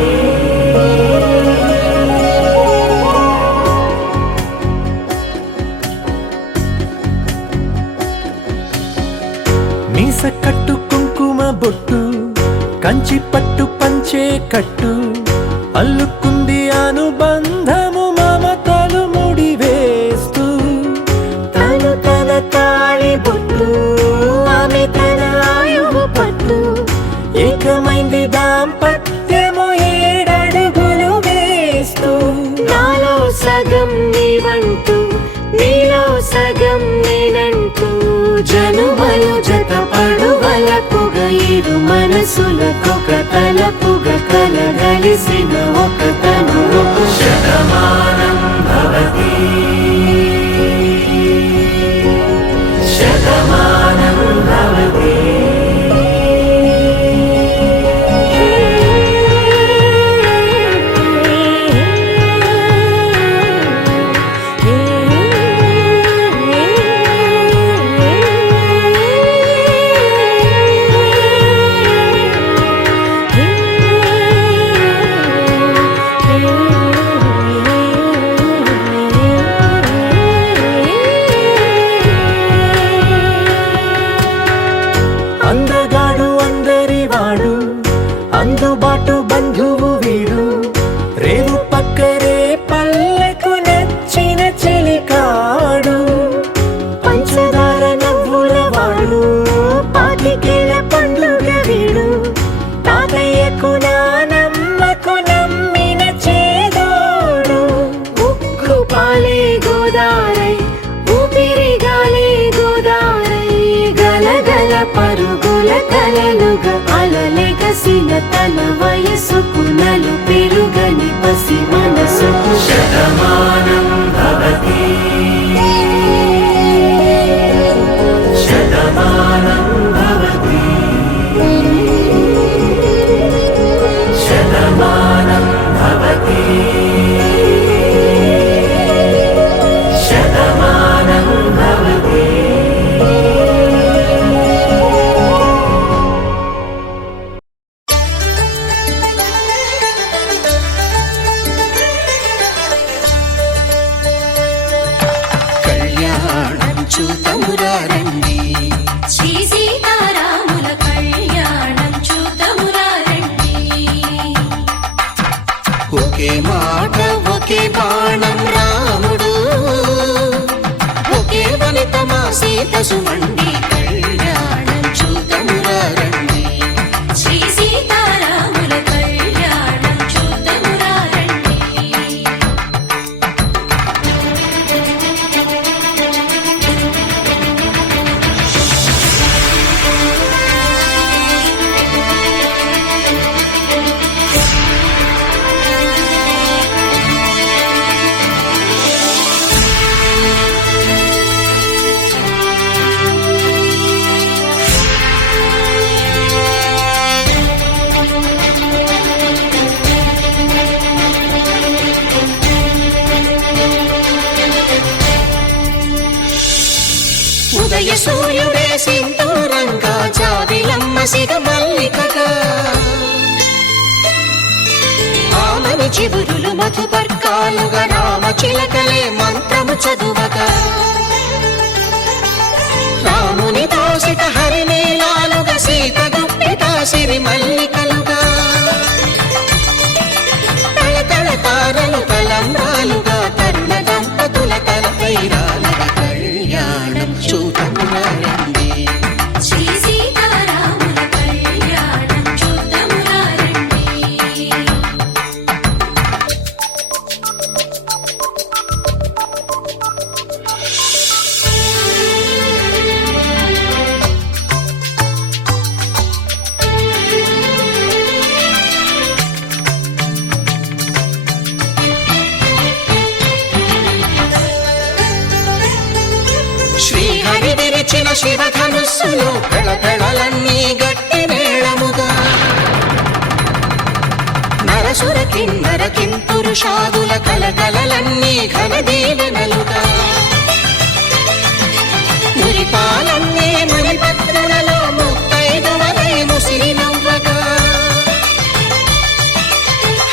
మీస కట్టు కుంకుమ బొట్టు కంచి పట్టు పంచే కట్టు అల్లుకుంది అనుబంధము మమతలు ముడివేస్తూ తను తన తాళి బొట్టు ఆమె తన ఆయువు పట్టు ఏకమైంది దాంపత్యము 7 అడుగులు వేస్తూ నాలో సగం నీవంటూ నీలో సగం నేనంటూ జనుమలు జత పడువలపుగ 7 మనసులకొక తలపుగ కలగలిసిన ఒక తను శతమానం భవతి శతమానం భవతి. అందగాడు అందరివాడు అందుబాటు బంధువు వీడు రేవు పక్కరే పల్లెకు నచ్చిన చెలికాడు పంచదార నవ్వుల వాడు పాతికేల పండుగ వీడు తాతయ్యకు నానమ్మకు నమ్మిన చేదోడు ఉక్కు పాలే గోదారై ఊపిరిగాలే గోదారై గలగల పరుగుల కలలుగా అలలెగసిన తన వయసుకు నలు పెరుగని పసి మనసుకు శతమానం భవతి శతమానం భవతి శతమానం భవతి శతమానం భవతి. కళ్యాణం చూతమురారండి శ్రీ సీతారాముల కళ్యాణం చూతమురారండి ఒకే మాట ఒకే బాణం రాముడు ఒకే వనిత మా సీత సుమండి కళ్యాణం చూతమురారండి శ్రీ సీతారాముల కళ్యాణం చూతమురారండి. ఉదయ సూర్యుడే సింధూరంగా జాబిలమ్మ మసిగ మల్లికగా ఆమని చిగురులు మధుపర్కాలుగా రామ చిలకలే మంత్రము చదువగా రాముని దోసిట హరినీలాలుగా సీత గుప్పిట సిరి మల్లికలుగా తలతల తారలు తలంబ్రాలుగా తరుణ దంపతుల తలపై రాలగా కళ్యాణం చూడమురండి శ్రీ సీతారాముల కళ్యాణం చూద్దామురా రండి. శ్రీహరి విరిచిన శివధనుస్సులు పెళపెళలన్నీ గట్టి మేళముగా నరసుర కిన్నర కింపురుషాదుల కలకలలన్నీ ఘన దీవెనలుగా మురిపాలన్నీ మురిపత్రులలో ముత్తైదువలై ముసిరి నవ్వగా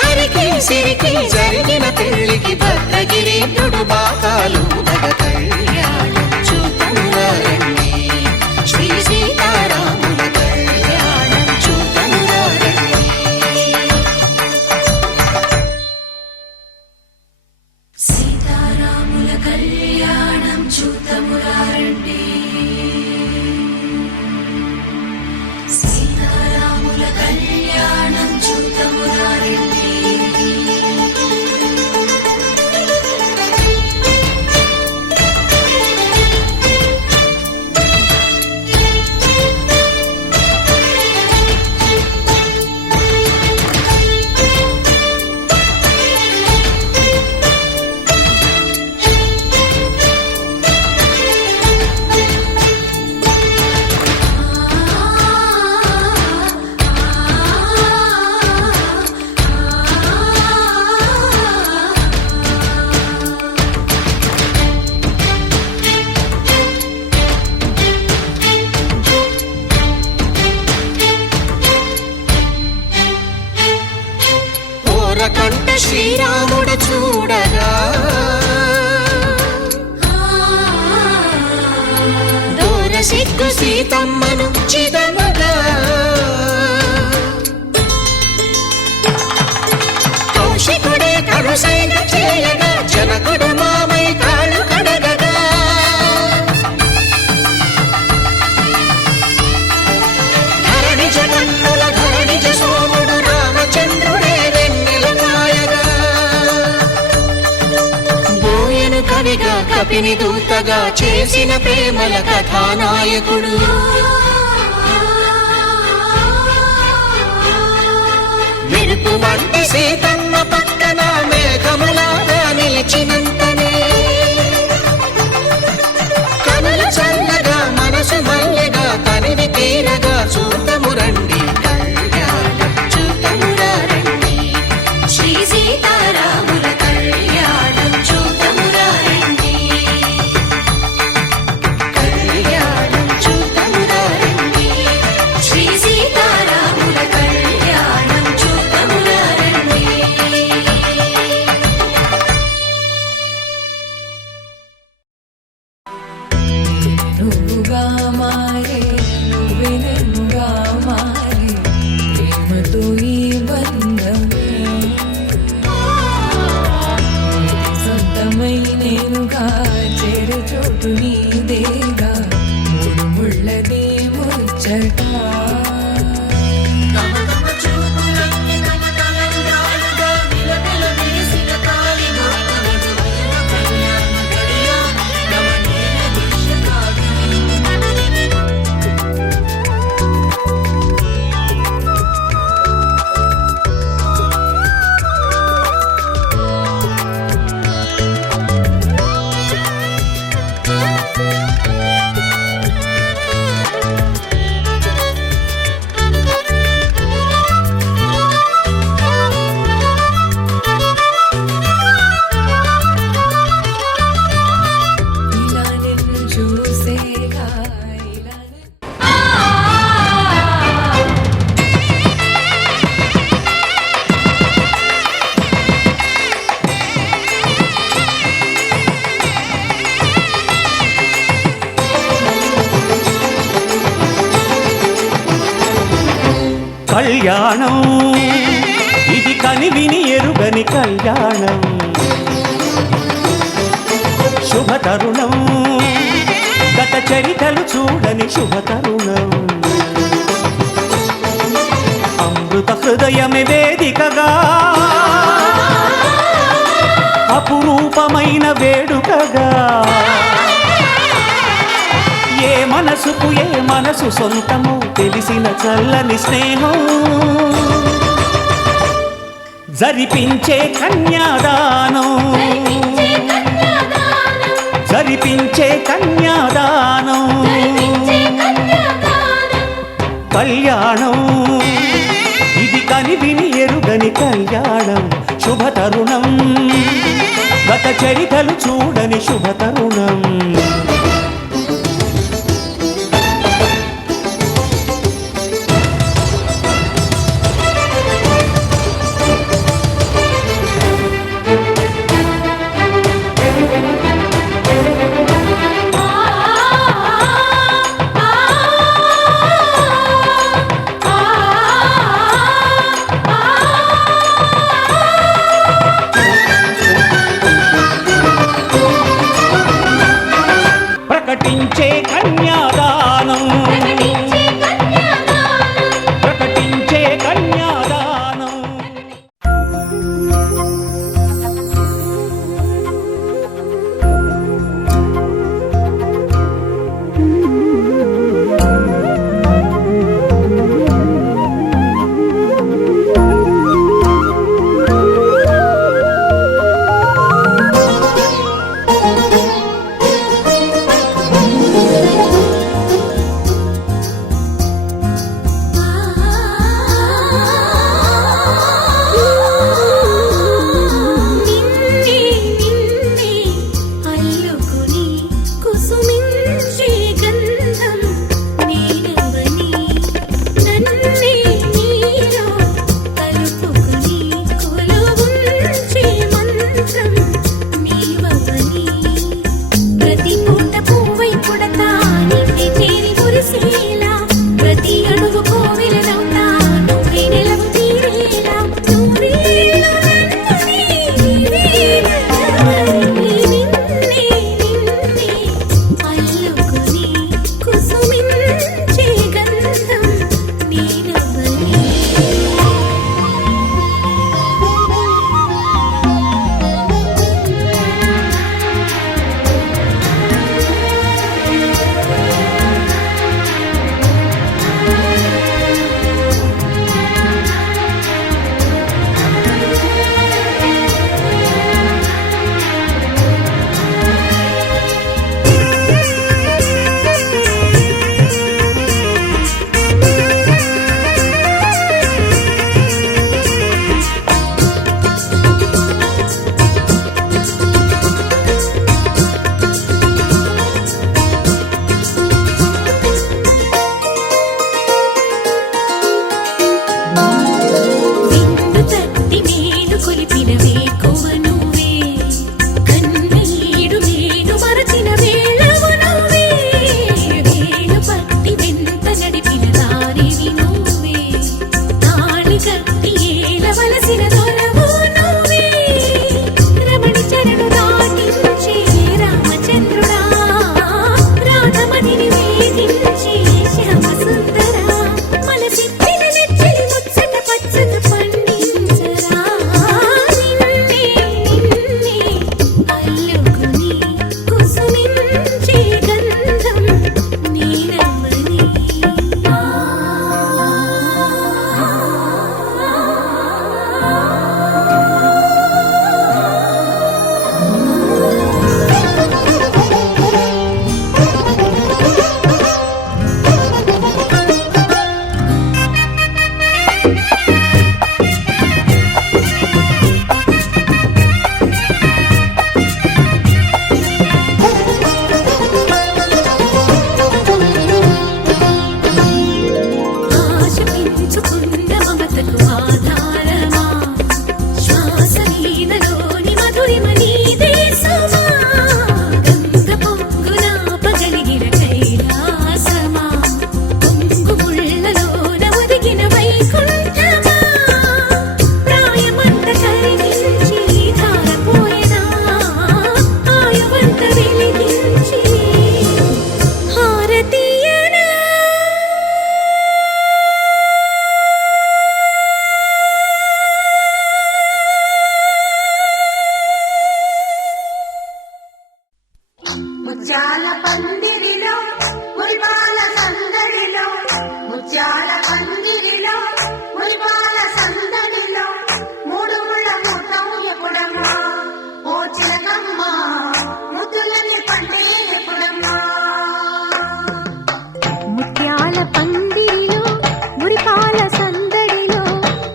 హరికి సిరికి జరిగిన పెళ్లికి భద్రగిరీంద్రుడు బాకాలు కళ్యాణం చూడమురండి శ్రీ సీతారాముల కళ్యాణం చూడమురండి సీతారాముల కళ్యాణం చూద్దామురా రండి. సీతారాముల కళ్యాణం చూద్దామురా రండి. ఓరకంట శ్రీరాముడు చూడగా దూర సిగ్గు సీతమ్మను చిదమగా కౌశికుడే కరుసైన చేయగా జనకుడు మామై కాళ్ళు కడగగా ధరణి జగన్నుల ధరణిజ సోముడు రామచంద్రుడే వెన్నెల కాయగా బోయను కవిగా కపిని దూతగా చేసిన ప్రేమల కథానాయకుడు మెరుపు వంటి సీతమ్మ పక్కన మేఘములాగా నిలిచినంతనే కనులు చల్లగా మనసు మల్లెగా తనివి తీరగా చూడమురండి కళ్యాణం చూడమురా రండి శ్రీ సీతారాముల కళ్యాణం చూద్దామురా రండి. కళ్యాణం చూడమురా రండి శ్రీ సీతారాముల కళ్యాణం చూద్దామురా రండి. నువ్వుగా మారే నువ్వే నువ్వుగా మారే ప్రేమతో ఈ బంధమే సొంతమై నేనుగా చేరే చోటు నీదేగా మూడు ముళ్ళది ముచ్చట కళ్యాణం ఇది కనివిని ఎరుగని కళ్యాణం శుభతరుణం గత చరితలు చూడని శుభతరుణం అమృత హృదయమే వేదికగా అపురూపమైన వేడుకగా ఏ మనసుకు ఏ మనసు సొంతమో తెలిసిన చల్లని స్నేహం జరిపించే కన్యాదానం జరిపించే కన్యాదానం కళ్యాణం ఇది కనివిని ఎరుగని కళ్యాణం శుభతరుణం గత చరితలు చూడని శుభతరుణం ప్రకటించే కన్యాదానం ప్రకటించే కన్యాదానం ముత్యాల పందిరిలో మురిపాల సందడిలో ముత్యాల పందిరిలో మురిపాల సందడిలో మూడు ముళ్ళ ముట్టం ఎప్పుడమ్మా ఓ చిలకమ్మ ముద్దులని పండే ఎప్పుడమ్మా ముత్యాల పందిరిలో మురిపాల సందడిలో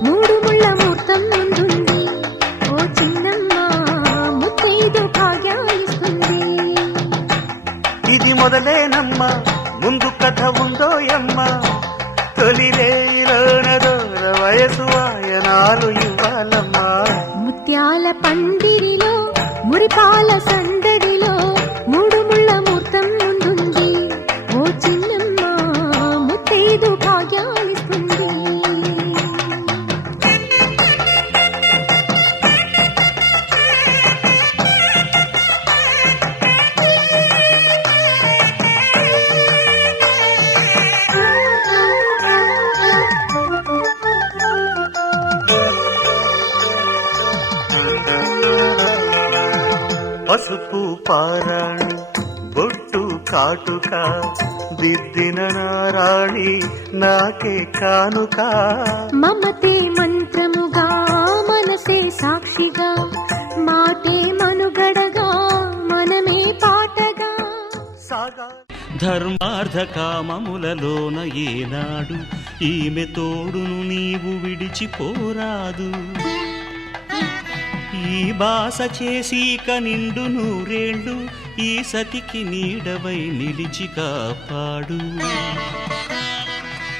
మూడు ముళ్ళ ముట్టం ముందుంది ఓ చిన్నమ్మ ముత్తైదు భాగ్యాలిస్తుంది ఇది మొదలేనమ్మా ముందు కథ ఉందోయమ్మా తొలిలేలోనదోర వయసు వాయనాలు ఇవ్వాలమ్మా ముత్యాల పందిరిలో మురిపాల సందడిలో మూడు ముళ్ళ ముహూర్తం ముందుంది ఓ చిన్నమ్మ ముత్తైదు భాగ్యాలిస్తుంది పసుపు పారాణి బొట్టు కాటుక దిద్దిన నారాణి నాకే కానుక మమతే మంత్రముగా మనసే సాక్షిగా మాటే మనుగడగా మనమే పాటగా సాగా ధర్మార్థ కామములలోన ఏనాడు ఈమె తోడును నీవు విడిచిపోరాదు ఈ బాస చేసి కనిండు నూరేళ్ళు ఈ సతికి నీడవై నిలిచి కాపాడు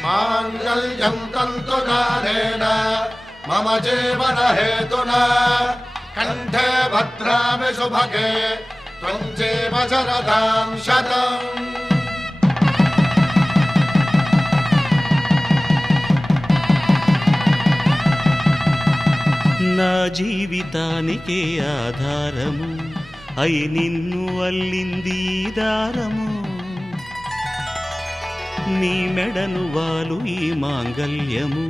మాంగళ్యం తంతునానేన మమ జీవన హేతునా కంఠే భద్రామి శుభగే త్వం జీవ శరదాం శతం నా జీవితానికే ఆధారము అయి నిన్ను అల్లింది ఈ దారము నీ మెడను వాలు ఈ మాంగల్యము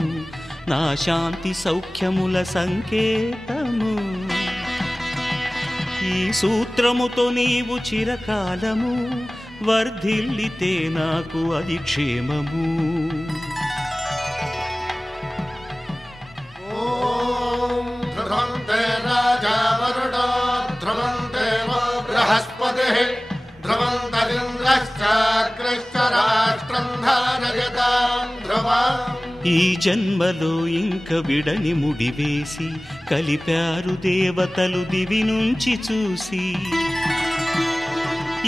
నా శాంతి సౌఖ్యముల సంకేతము ఈ సూత్రముతో నీవు చిరకాలము వర్ధిల్లితే నాకు అది క్షేమము ధ్రువంతే రాజా వరుడో ధ్రువంతే వో బృహస్పతిః ధ్రువంతరింద్రశ్చాగ్రశ్చ రాష్ట్రం ధారయతాం ధ్రువం ఈ జన్మలో ఇంక విడని ముడివేసి కలిపారు దేవతలు దివి నుంచి చూసి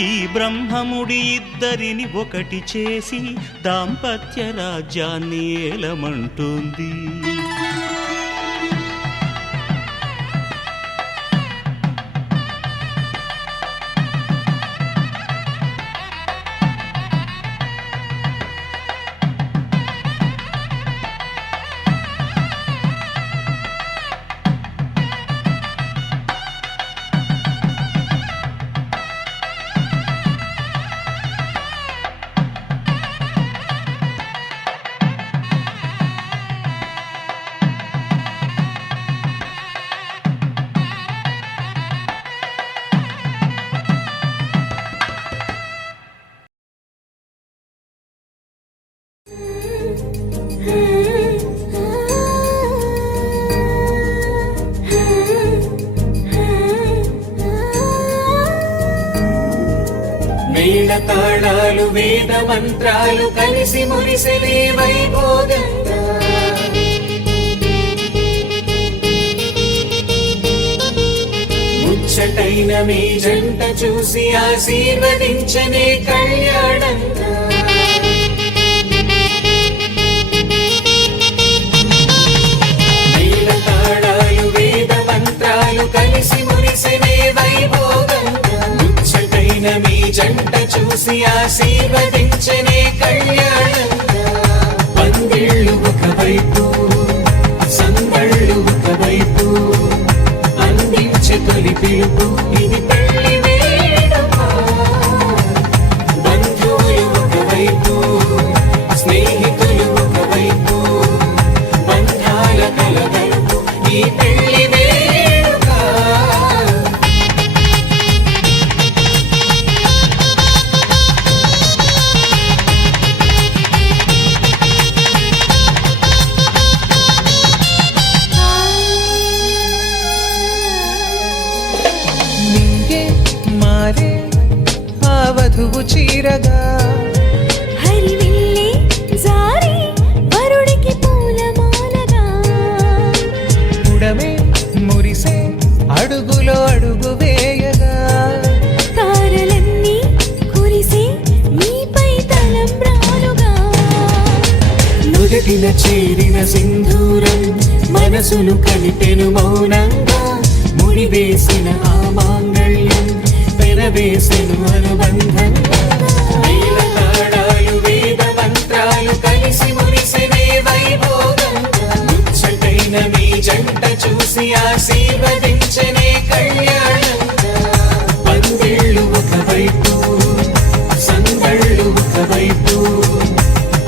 ఈ బ్రహ్మముడి ఇద్దరిని ఒకటి చేసి దాంపత్య రాజ్యాన్ని ఏలమంటుంది మేళ తాళాలు వేద మంత్రాలు కలిసి మురిసెలే వైభోగంగా ముచ్చటైన మీ జంట చూసి ఆశీర్వదించనే కళ్యాణంగా మేళ తాళాలు వేద మంత్రాలు కలిసి మురిసెనే వైభోగంగా ముచ్చటైన మీ జంట చూసి ఆశీర్వదించనే కళ్యాణంగా పందిళ్ళు ఒకవైపు సందళ్ళు ఒకవైపు అందించే తొలి పిలుపు ఇది పెళ్లి వేడుక బంధువులు ఒకవైపు స్నేహితులు ఒకవైపు బంధాల కలగలుపు ఈ పెళ్లి వేడుక వధువు చీరగా హరివిల్లే జారి వరుడికి పూలమాలగా ఉడమే మురిసే అడుగులో అడుగు వేయగా తారలన్నీ కురిసే మీపై తలంబ్రాలుగా నుదిటిన చేరిన సింధూరం మనసును కలిపెను మౌనంగా ముడివేసిన ఆ మాంగళ్యం పెనవేసెను అనుబంధం వేల తాళాలు వేద మంత్రాలు కలిసి మురిసెనే వైభోగంగా ముచ్చటైన మీ జంట చూసి ఆశీర్వదించనే కళ్యాణంగా పందిళ్ళు ఒకవైపు సందళ్ళు ఒకవైపు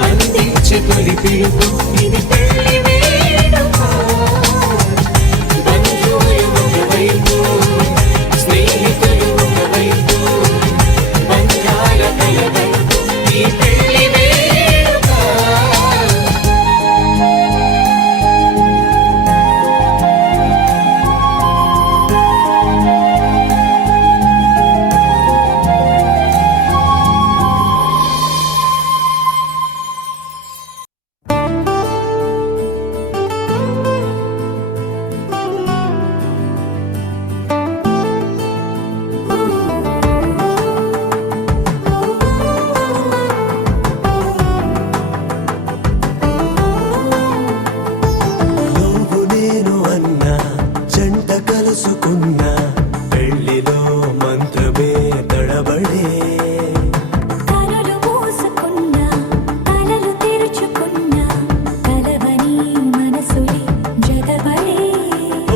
అందించే తొలి పిలుపు ఇది పెళ్లి వేడుక బంధువులు ఒకవైపు స్నేహితులు ఒకవైపు బంధాల కలగలుపు ఈ పెళ్లి వేడుక నువ్వు నేను అన్న జంట కలుసుకున్న పెళ్లిలో మంత్రమే తడబడే కలలు మూసుకున్నా కలలు తెరుచుకున్నా కలవని మనసులే జతపడే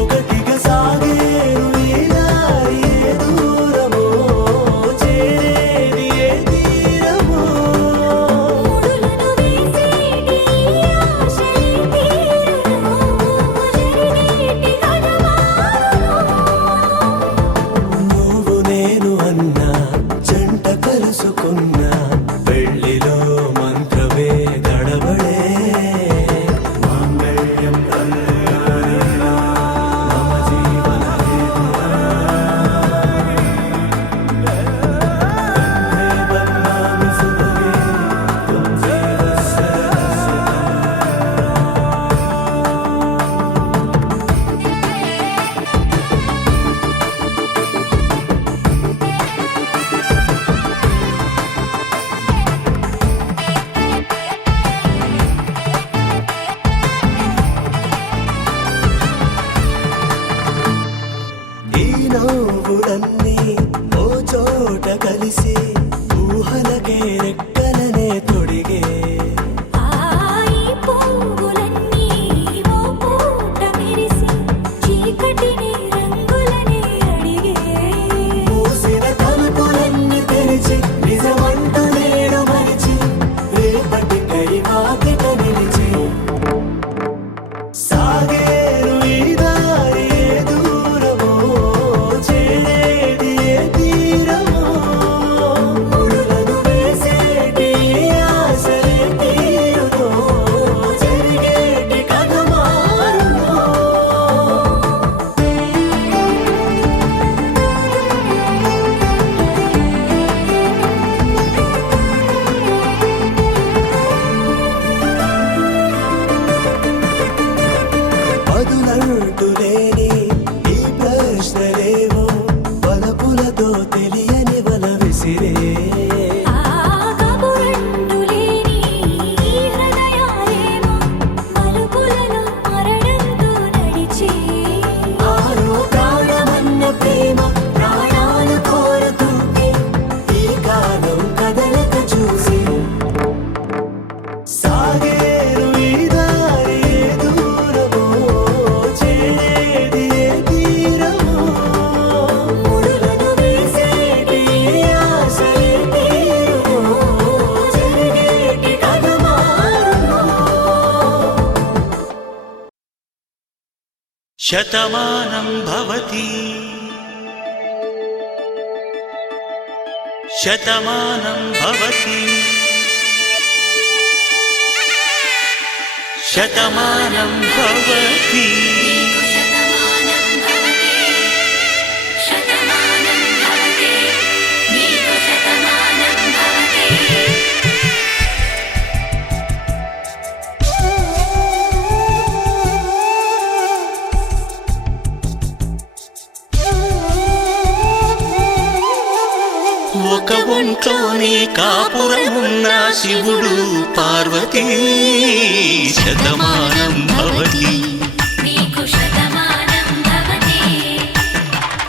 ఒకటిగా సాగేరు ఈ దారి ఏ దూరమో చేరేది ఏ తీరమో ముడులను వేసేటి ఆశలే తీరును జరిగేటి కథమారును నువ్వు నేను అన్న జంట కలుసుకున్న పెళ్లిలో మంత్రమే తడబడే మాంగళ్యం కళ్యాణేన మమ జీవన ఈ నవ్వులన్నీ ఓ చోట కలిసి ఊహలకే రెక్కలనే తొడిగే ఈ పువ్వులన్నీ ఓ పూట మెరిసి చీకటిని రంగులనే అడిగే మూసిన తలుపులన్నీ తెరిచి నిజమంటూ నేడు మరిచి రేపటికై వాకిట నిలిచి సాగేరు ఈ దారి ఏ దూరమో చేరేది ఏ తీరమో ముడులను వేసేటి ఆశలే తీరుతో జరిగేటి కథమారునో బదులంటూ లేని ఈ ప్రశ్నలేవో వలపులతో తెలియని వల విసిరే కబురంటూ లేని ఈ హృదయాలేమో మలుపులలో మరణంతో నడిచే ఆరో ప్రాణమన్న ప్రేమ ప్రాణాలు కోరుతుంటే ఈ కాలం కదలక చూసి సాగేరు ఈ దారి ఏ దూరమో చేరేది ఏ తీరమో ముడులను వేసేటి ఆశలే తీరుమో జరిగేటి కథమారునో శతమానం భవతి శతమానం భవతి శతమానం భవతి శతమానం భవతే శతమానం భవతే నీకు శతమానం ఒక ఒంట్లోనే కాపురమున్న శివుడు పార్వతీ శతమానం భవతి నీకు శతమానం భవతి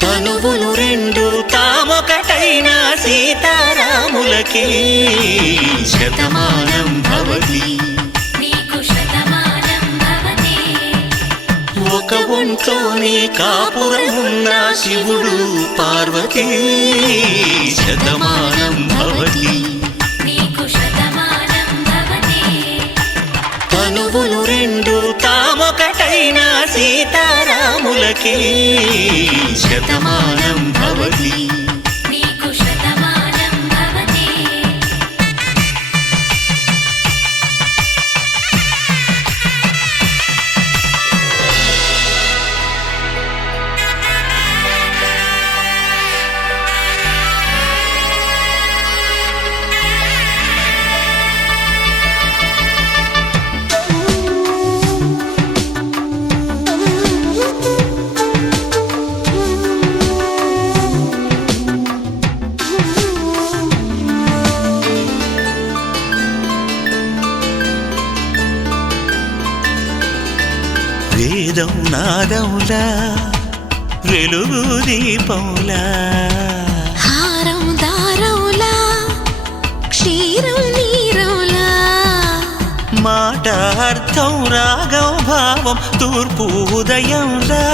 తనువులు రెండు తామొకటైన సీతారాములకి శతమానం భవతి నీకు శతమానం భవతి ఒక ఒంట్లోనే కాపురమున్న శివుడు పార్వతీ శతమానం భవతి నీకు శతమానం భవతి తనువులు రెండు తామొకటైన సీతారాములకి శతమానం భవతి నీకు శతమానం భవతి వేదం నాదములా వెలుగు దీపంలా హారం దారంలా క్షీరం నీరంలా మాట అర్థం రాగం భావం తూర్పు ఉదయంలా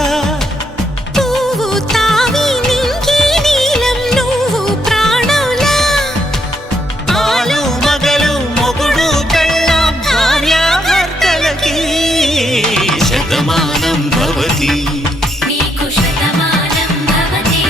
పువ్వు తావి నింగి నీలం నువ్వు ప్రాణంలా ఆలు మగలు మొగుడు పెళ్ళాం భార్యాభర్తలకి శతమానం భవతి నీకు శతమానం భవతి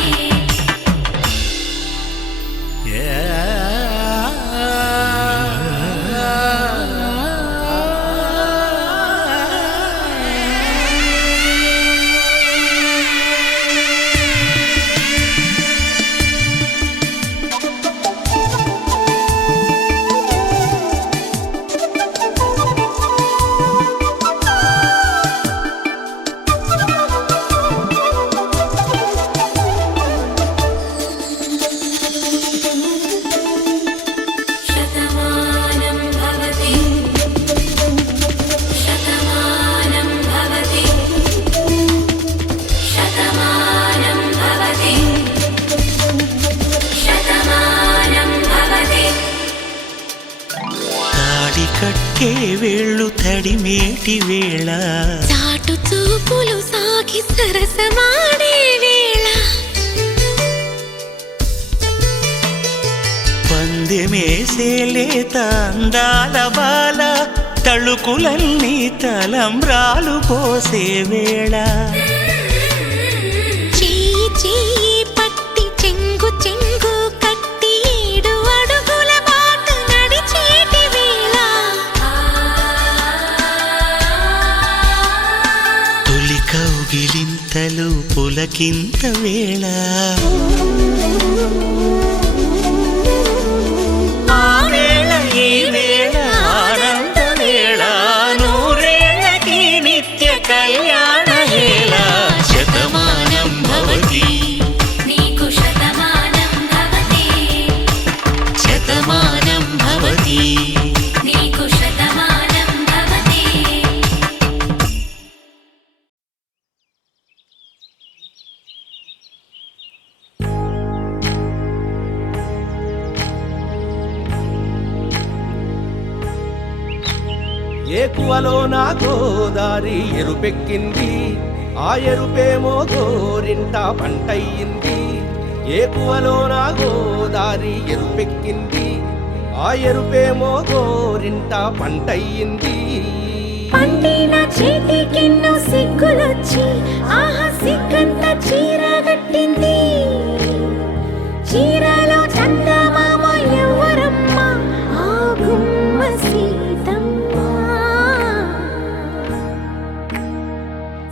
శతమానం భవతి శతమానం భవతి శతమానం భవతి శతమానం భవతి తాడి కట్టే వేళ్ళు తడిమేటి వేళ చాటు చూపులు సాగి సరసమాడే వేళ పందెమేసేలేత అందాల బాల తళుకులన్నీ తలంబ్రాలు పోసే వేళ చెయ్యి చెయ్యి పట్టి చెంగు చెంగు కట్టి 7 అడుగుల బాట నడిచేటి వేళ తొలి కౌగిలింతలు పులకింత వేళ ఆ వేళ ఈ వేళ ఆనంద వేళ నూరేళ్ళకి నిత్య కళ్యాణ వేళ శతమానం భవతి నీకు శతమానం భవతి శతమానం భవతి నీకు శతమానం భవతి ఏకువలో నా గోదారి ఎరుపెక్కింది ఆ ఎరుపేమో గోరింట పంటయ్యింది ఏకువలో నా గోదారి ఎరుపెక్కింది ఆ ఎరుపేమో గోరింట పంటయ్యింది పండిన చేతికెన్నో సిగ్గులొచ్చి ఆహా సిగ్గంత చీర కట్టింది చీరలో చందమామ ఎవరమ్మ ఆ గుమ్మ సీతమ్మ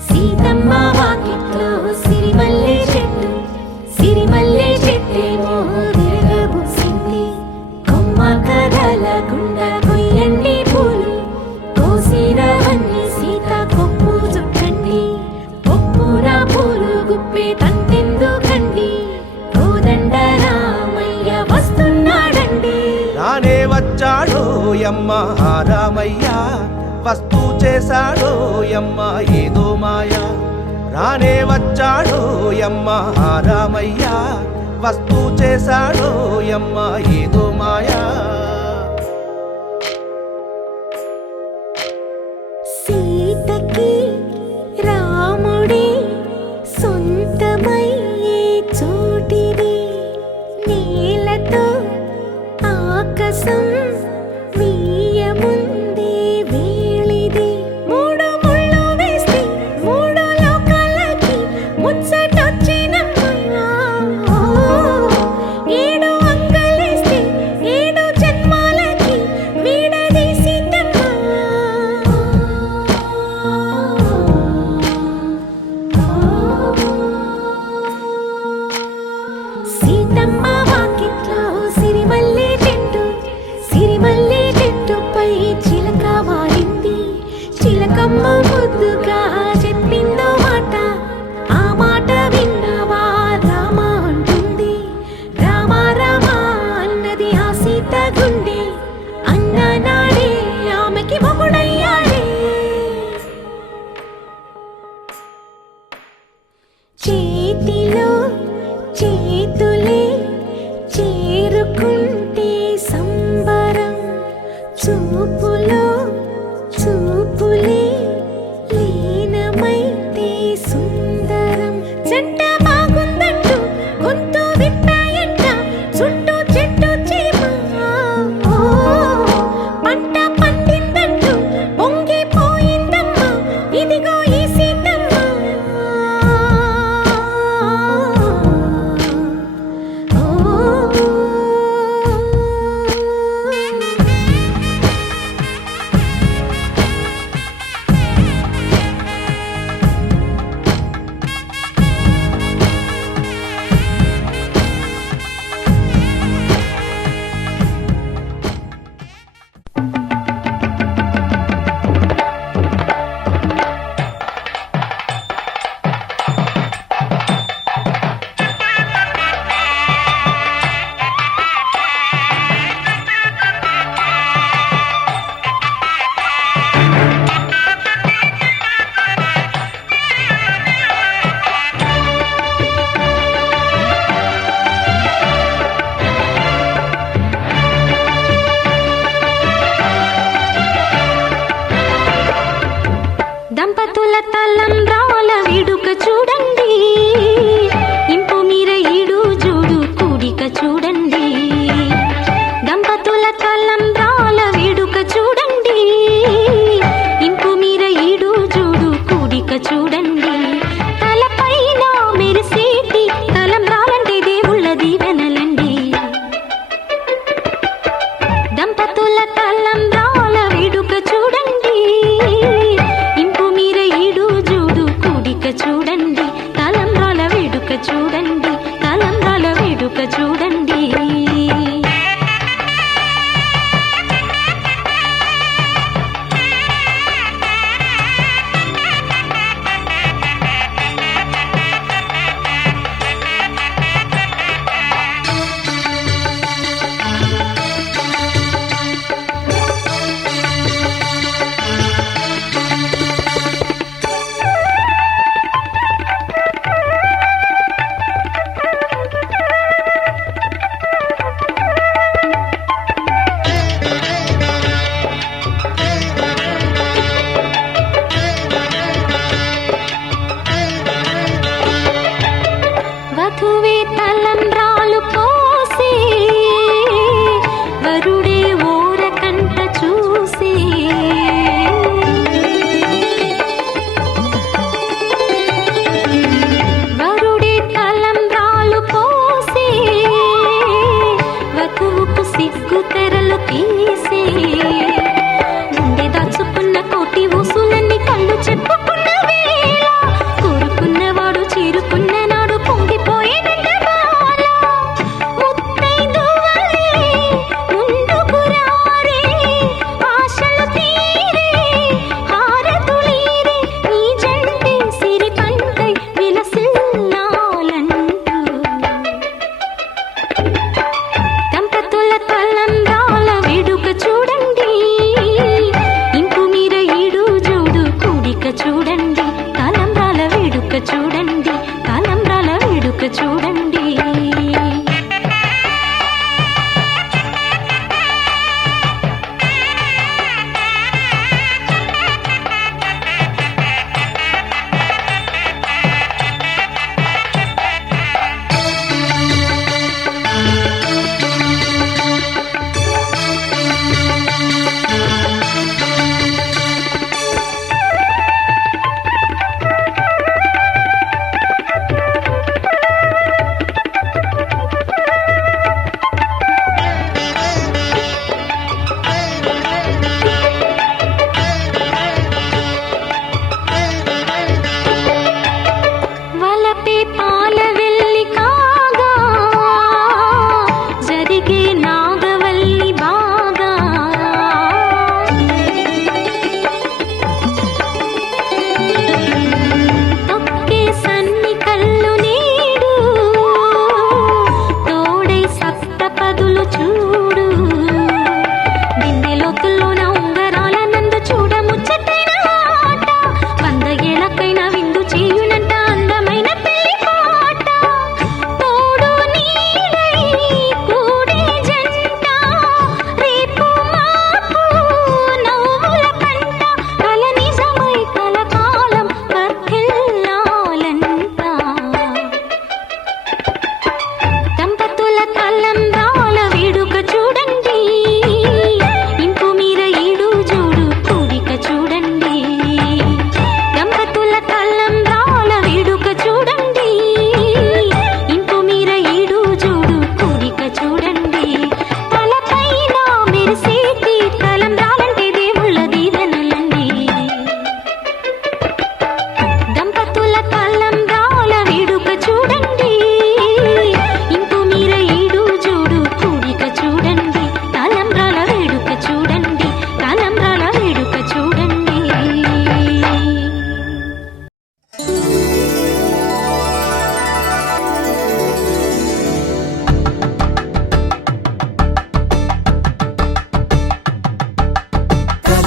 సీతమ్మ వాకిట్లో సిరిమల్లె చెట్టు సిరిమల్లె చెట్టేమో తిరగబూసింది కొమ్మ కదలకుండా కొయ్యండి పూలు కోసిరవన్నీ సీత కొప్పు చుట్టండి కొప్పున పూలు గుప్పే తంతెందుకండి కోదండ రామయ్య వస్తున్నాడండి రానే వచ్చాడో యమ్మ రామయ్య వస్తూ చేశాడో యమ్మ ఏదో మాయా రానే వచ్చాడో యమ్మ రామయ్య వస్తూ చేశాడో యమ్మ ఏదో మాయా సీతకి రాముడే సొంతమయ్యే చోటిది నేలతో ఆకాశం వీయముందే వేళిది మూడు ముళ్ళు వేస్తే మూడు లోకాలకి ముచ్చటొచ్చినమ్మా ఏడు అంగలేస్తే ఏడు జన్మాలకి సీతమ్మ వాకిట్లో సిరిమల్లె చెట్టు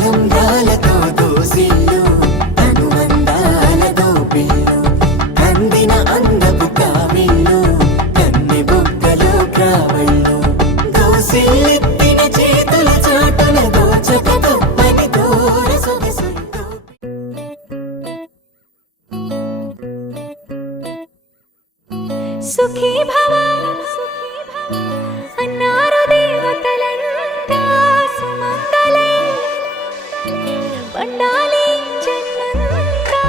తలంబ్రాలతో దోసిల్లు అనుబంధాలతో పిల్లు అందిన అందపు కావిల్లు కన్నె బొగ్గలో క్రావళ్ళు దోసిల్లెత్తిన చేతుల చాటున దోచక తప్పని దూర సొగసుంటూ సుఖీ భవ అన్నారు దేవతలంతా సుమంగళే పండాలి జన్మంతా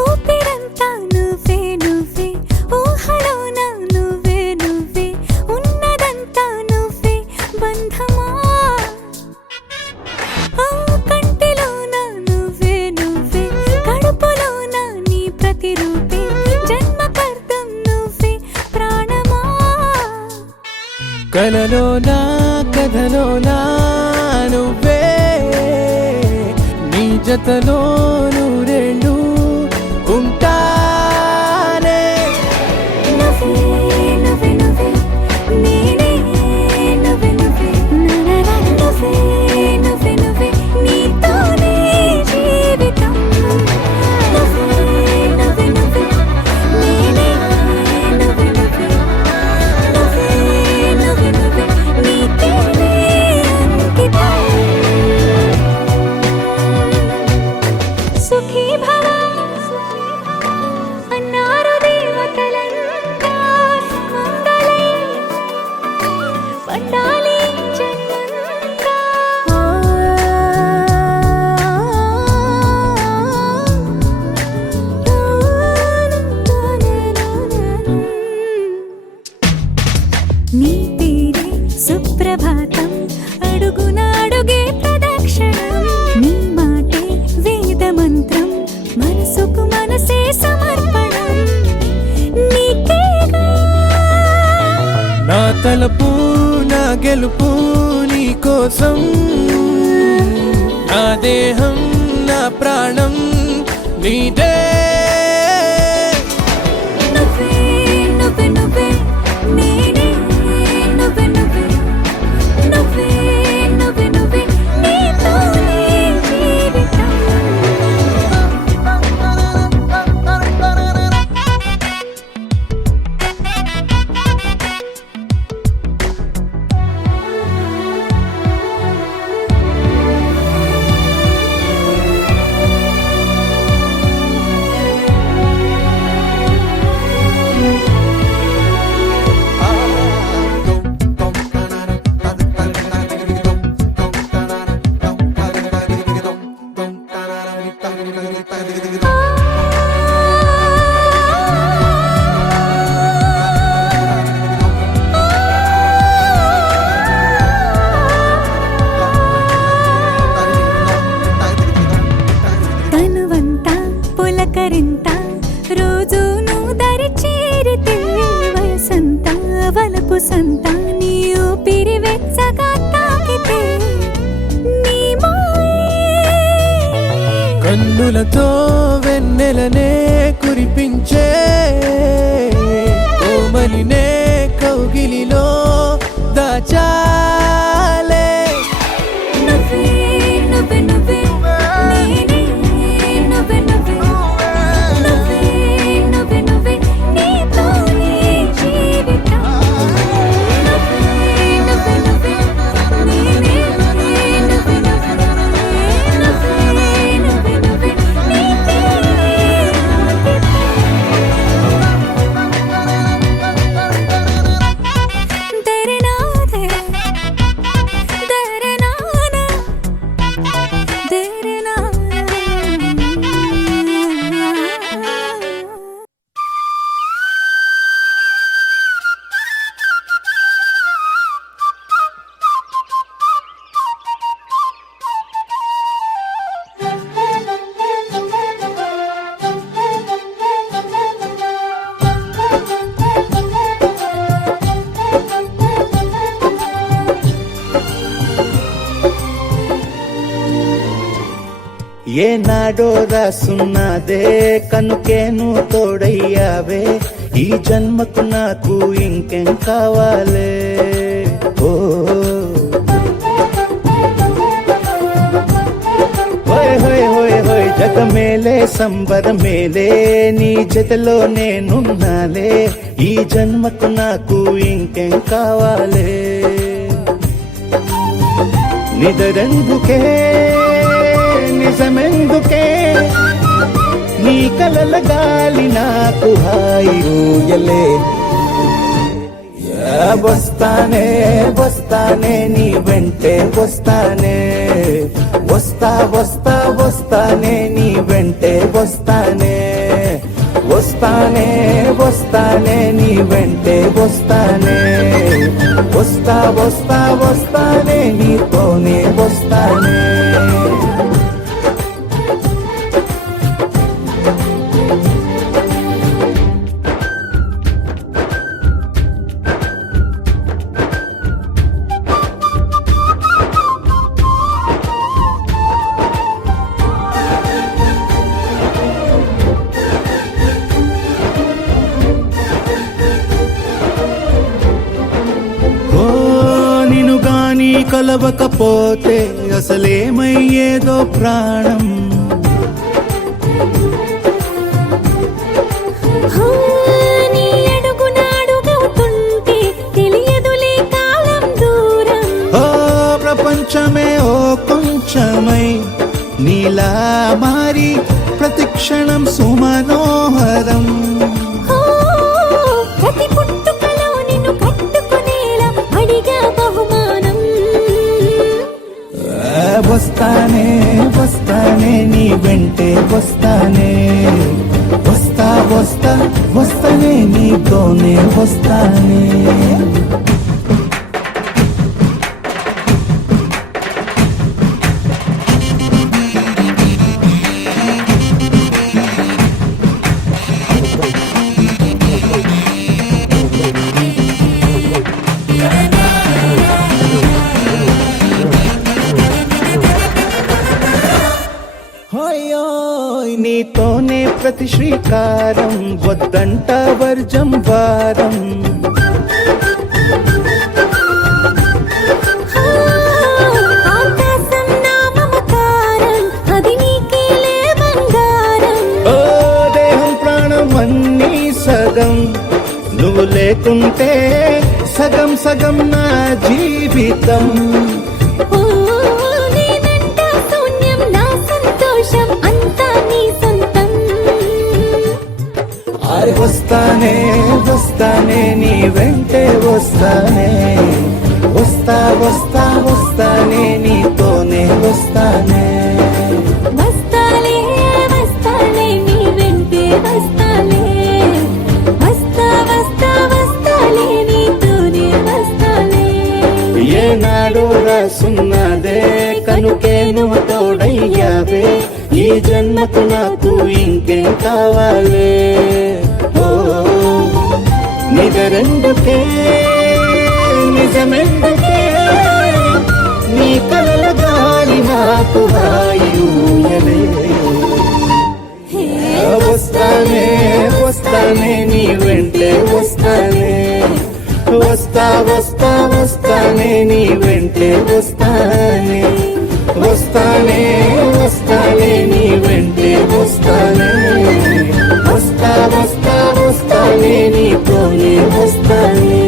ఊపిరంతా నువ్వే నువ్వే ఊహలోన నువ్వే నువ్వే ఉన్నదంతా నువ్వే బంధమా ఆ కంటిలోన నువ్వే నువ్వే కడుపులోన నీ ప్రతిరూపే జన్మకర్తం నువ్వే ప్రాణమా కలలోనా కథలోనా నువ్వే నీ జతలో నూరేళ్ళు ఉంటానే నువ్వే నువ్వే నువ్వే నేనే నువ్వే నువ్వే నననా నువ్వే నువ్వే నువ్వే నీతోనే జీవితం నువ్వే నువ్వే నువ్వే నేనే నువ్వే నువ్వే నువ్వే నువ్వే నువ్వే నీకేనే అంకితం సుఖీ భవ అన్నారు దేవతలంతా సుమంగళే పండాలి జన్మంతా నీ పేరే సుప్రభాతం అడుగున అడుగే ప్రదక్షిణం నీ మాటే వేద మంత్రం మనసుకు మనసే సమర్పణం నీకేగా నా తలపు నా గెలుపు నీ కోసం నా దేహం నా ప్రాణం నీదే నువ్వే నువ్వే నువ్వే నేనే నువ్వే నువ్వే నువ్వే నువ్వే నువ్వే నీతోనే జీవితం తనువంతా పులకరింత రోజు నువ్వు దరి చేరితే వయసంతా వలపు సంత నీ ఊపిరి వెచ్చగా తాకితే నీ మాయే కన్నులతో వెన్నెలనే కురిపించే కోమలినే కౌగిలిలో దాచాలే నువ్వే నువ్వే నువ్వే నేనే నువ్వే నువ్వే నువ్వే నువ్వే నువ్వే నీతోనే జీవితం నువ్వే నువ్వే నువ్వే నేనే నువ్వే నువ్వే నువ్వే నువ్వే నువ్వే నీతోనే అంకితం తెరే నాదే ఏనాడో రాసున్నదే కనుకే నువ్వు తోడయ్యావే ఈ జన్మకు నాకు ఇంకేం కావాలే ఓ హోయ్ హోయ్ హోయ్ హోయ్ జగ మేలే సంబర మేలే నీ జతలో నేనున్నాలే ఈ జన్మకు నాకు ఇంకేం కావాలే నిదరెందుకే నిజమెందుకే నీ కలల గాలి నాకు హాయి ఊయలే వస్తానే వస్తానే నీ వెంటే వస్తానే వస్తా వస్తా వస్తానే నీ వెంటే వస్తానే వస్తానే వస్తానే నీ వెంటే వస్తానే వస్తా వస్తా వస్తానే నీతోనే వస్తానే కలవకపోతే అసలేమయ్యేదో ప్రాణం నీ అడుగునాడుగవుతుంటే తెలియదులే కాలం దూరం ఓ ప్రపంచమే ఓ కొంచెమై నీలా మారి ప్రతిక్షణం సుమనోహరం ప్రతి పుట్టుకలో నిన్ను కట్టుకునేలా అడిగా బహుమానం వస్తానే వస్తానే నీ వెంటే వస్తానే వస్తా వస్తా వస్తానే నీతోనే వస్తానే నీతోనే ప్రతి శ్రీకారం వద్దంట వర్జం వారం ఆకాశం నా మమకారం అది నీకేలే బంగారం ఓ దేహం ప్రాణం అన్నీ సగం నువ్వు లేకుంటే సగం సగం నా జీవితం నేనంటా శూన్యం నా సంతోషం అంతా నీ సొంతం వస్తానే వస్తానే నీ వెంటే వస్తానే వస్తా వస్తా వస్తానే నీతోనే వస్తానే వస్తాలే వస్తాలే నీ వెంటే వస్తాలే వస్తా వస్తా వస్తాలే నీతోనే వస్తాలే ఏనాడు రాసున్నదే కనుకే నువ్వు తోడయ్యావే ఈ జన్మకు నాకు ఇంకేం కావాలే ఓ నిజరెందుకే నిజమెందుకే నీ కలల గాలి నాకు హాయిలే వస్తానే వస్తానే నీ వెంటే వస్తానే వస్తా వస్తా వస్తానే నీ వెంటే వస్తానే వస్తానే వస్తానే నీ వెంటే వస్తానే వస్తా వస్తా వస్తానే నీతోనే వస్తానే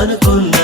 అనుకున్న